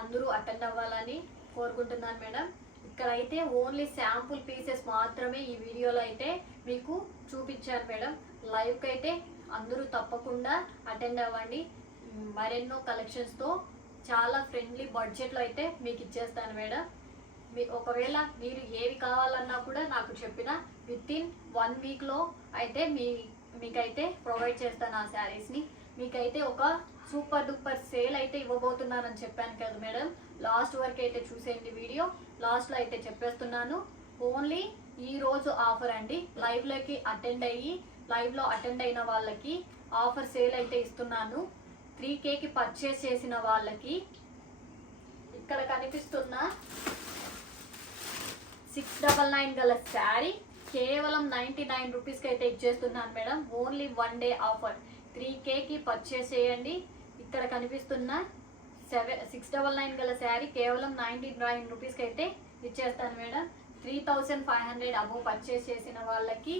అందరూ అటెండ్ అవ్వాలని కోరుకుంటున్నాను మేడం. ఇక్కడైతే ఓన్లీ శాంపుల్ పీసెస్ మాత్రమే ఈ వీడియోలో అయితే మీకు చూపించాను మేడం. లైవ్కి అయితే అందరూ తప్పకుండా అటెండ్ అవ్వండి. మరెన్నో కలెక్షన్స్తో చాలా ఫ్రెండ్లీ బడ్జెట్లో అయితే మీకు ఇచ్చేస్తాను మేడం. ఒకవేళ మీరు ఏవి కావాలన్నా కూడా నాకు చెప్పిన వితిన్ 1 weekలో అయితే మీకైతే ప్రొవైడ్ చేస్తాను ఆ శారీస్ని. మీకైతే ఒక సూపర్ డూపర్ సేల్ అయితే ఇవ్వబోతున్నానని చెప్పాను కదా మేడం. లాస్ట్ వరకు అయితే చూసేయండి వీడియో. లాస్ట్లో అయితే చెప్పేస్తున్నాను. ఓన్లీ ఈరోజు ఆఫర్ అండి. లైవ్లోకి లైవ్లో అటెండ్ అయిన వాళ్ళకి ఆఫర్ సేల్ అయితే ఇస్తున్నాను. 3Kకి పర్చేస్ చేసిన వాళ్ళకి ఇక్కడ కనిపిస్తున్న 699 గల శారీ కేవలం 99 రూపీస్కి అయితే ఇచ్చేస్తున్నాను మేడం. Only 1 day offer. 3Kకి పర్చేస్ చేయండి. ఇక్కడ కనిపిస్తున్న 699 గల శారీ కేవలం 99 రూపీస్కి అయితే ఇచ్చేస్తాను మేడం. 3500 అబోవ్ పర్చేస్ చేసిన వాళ్ళకి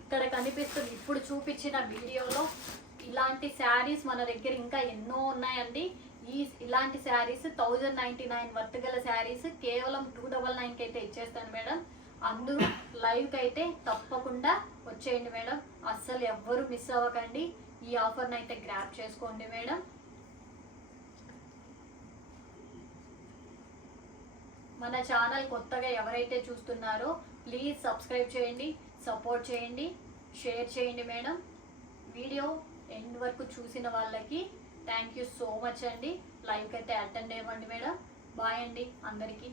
ఇక్కడ కనిపిస్తుంది ఇప్పుడు చూపించిన వీడియోలో ఇలాంటి శారీస్ మన దగ్గర ఇంకా ఎన్నో ఉన్నాయండి. ఇలాంటి శారీస్ 1099 వర్త్ గల శారీస్ కేవలం 299కి అయితే ఇచ్చేస్తాను మేడం. అందరూ లైవ్కి అయితే తప్పకుండా వచ్చేయండి మేడం. అస్సలు ఎవ్వరు మిస్ అవ్వకండి. ఈ ఆఫర్ని అయితే గ్రాబ్ చేసుకోండి మేడం. మన ఛానల్ కొత్తగా ఎవరైతే చూస్తున్నారో ప్లీజ్ సబ్స్క్రైబ్ చేయండి, సపోర్ట్ చేయండి, షేర్ చేయండి మేడం. వీడియో ఎండ్ వరకు చూసిన వాళ్ళకి థ్యాంక్ యూ సో మచ్ అండి. లైవ్కి అయితే అటెండ్ అవ్వండి మేడం. బాయ్ అండి అందరికీ.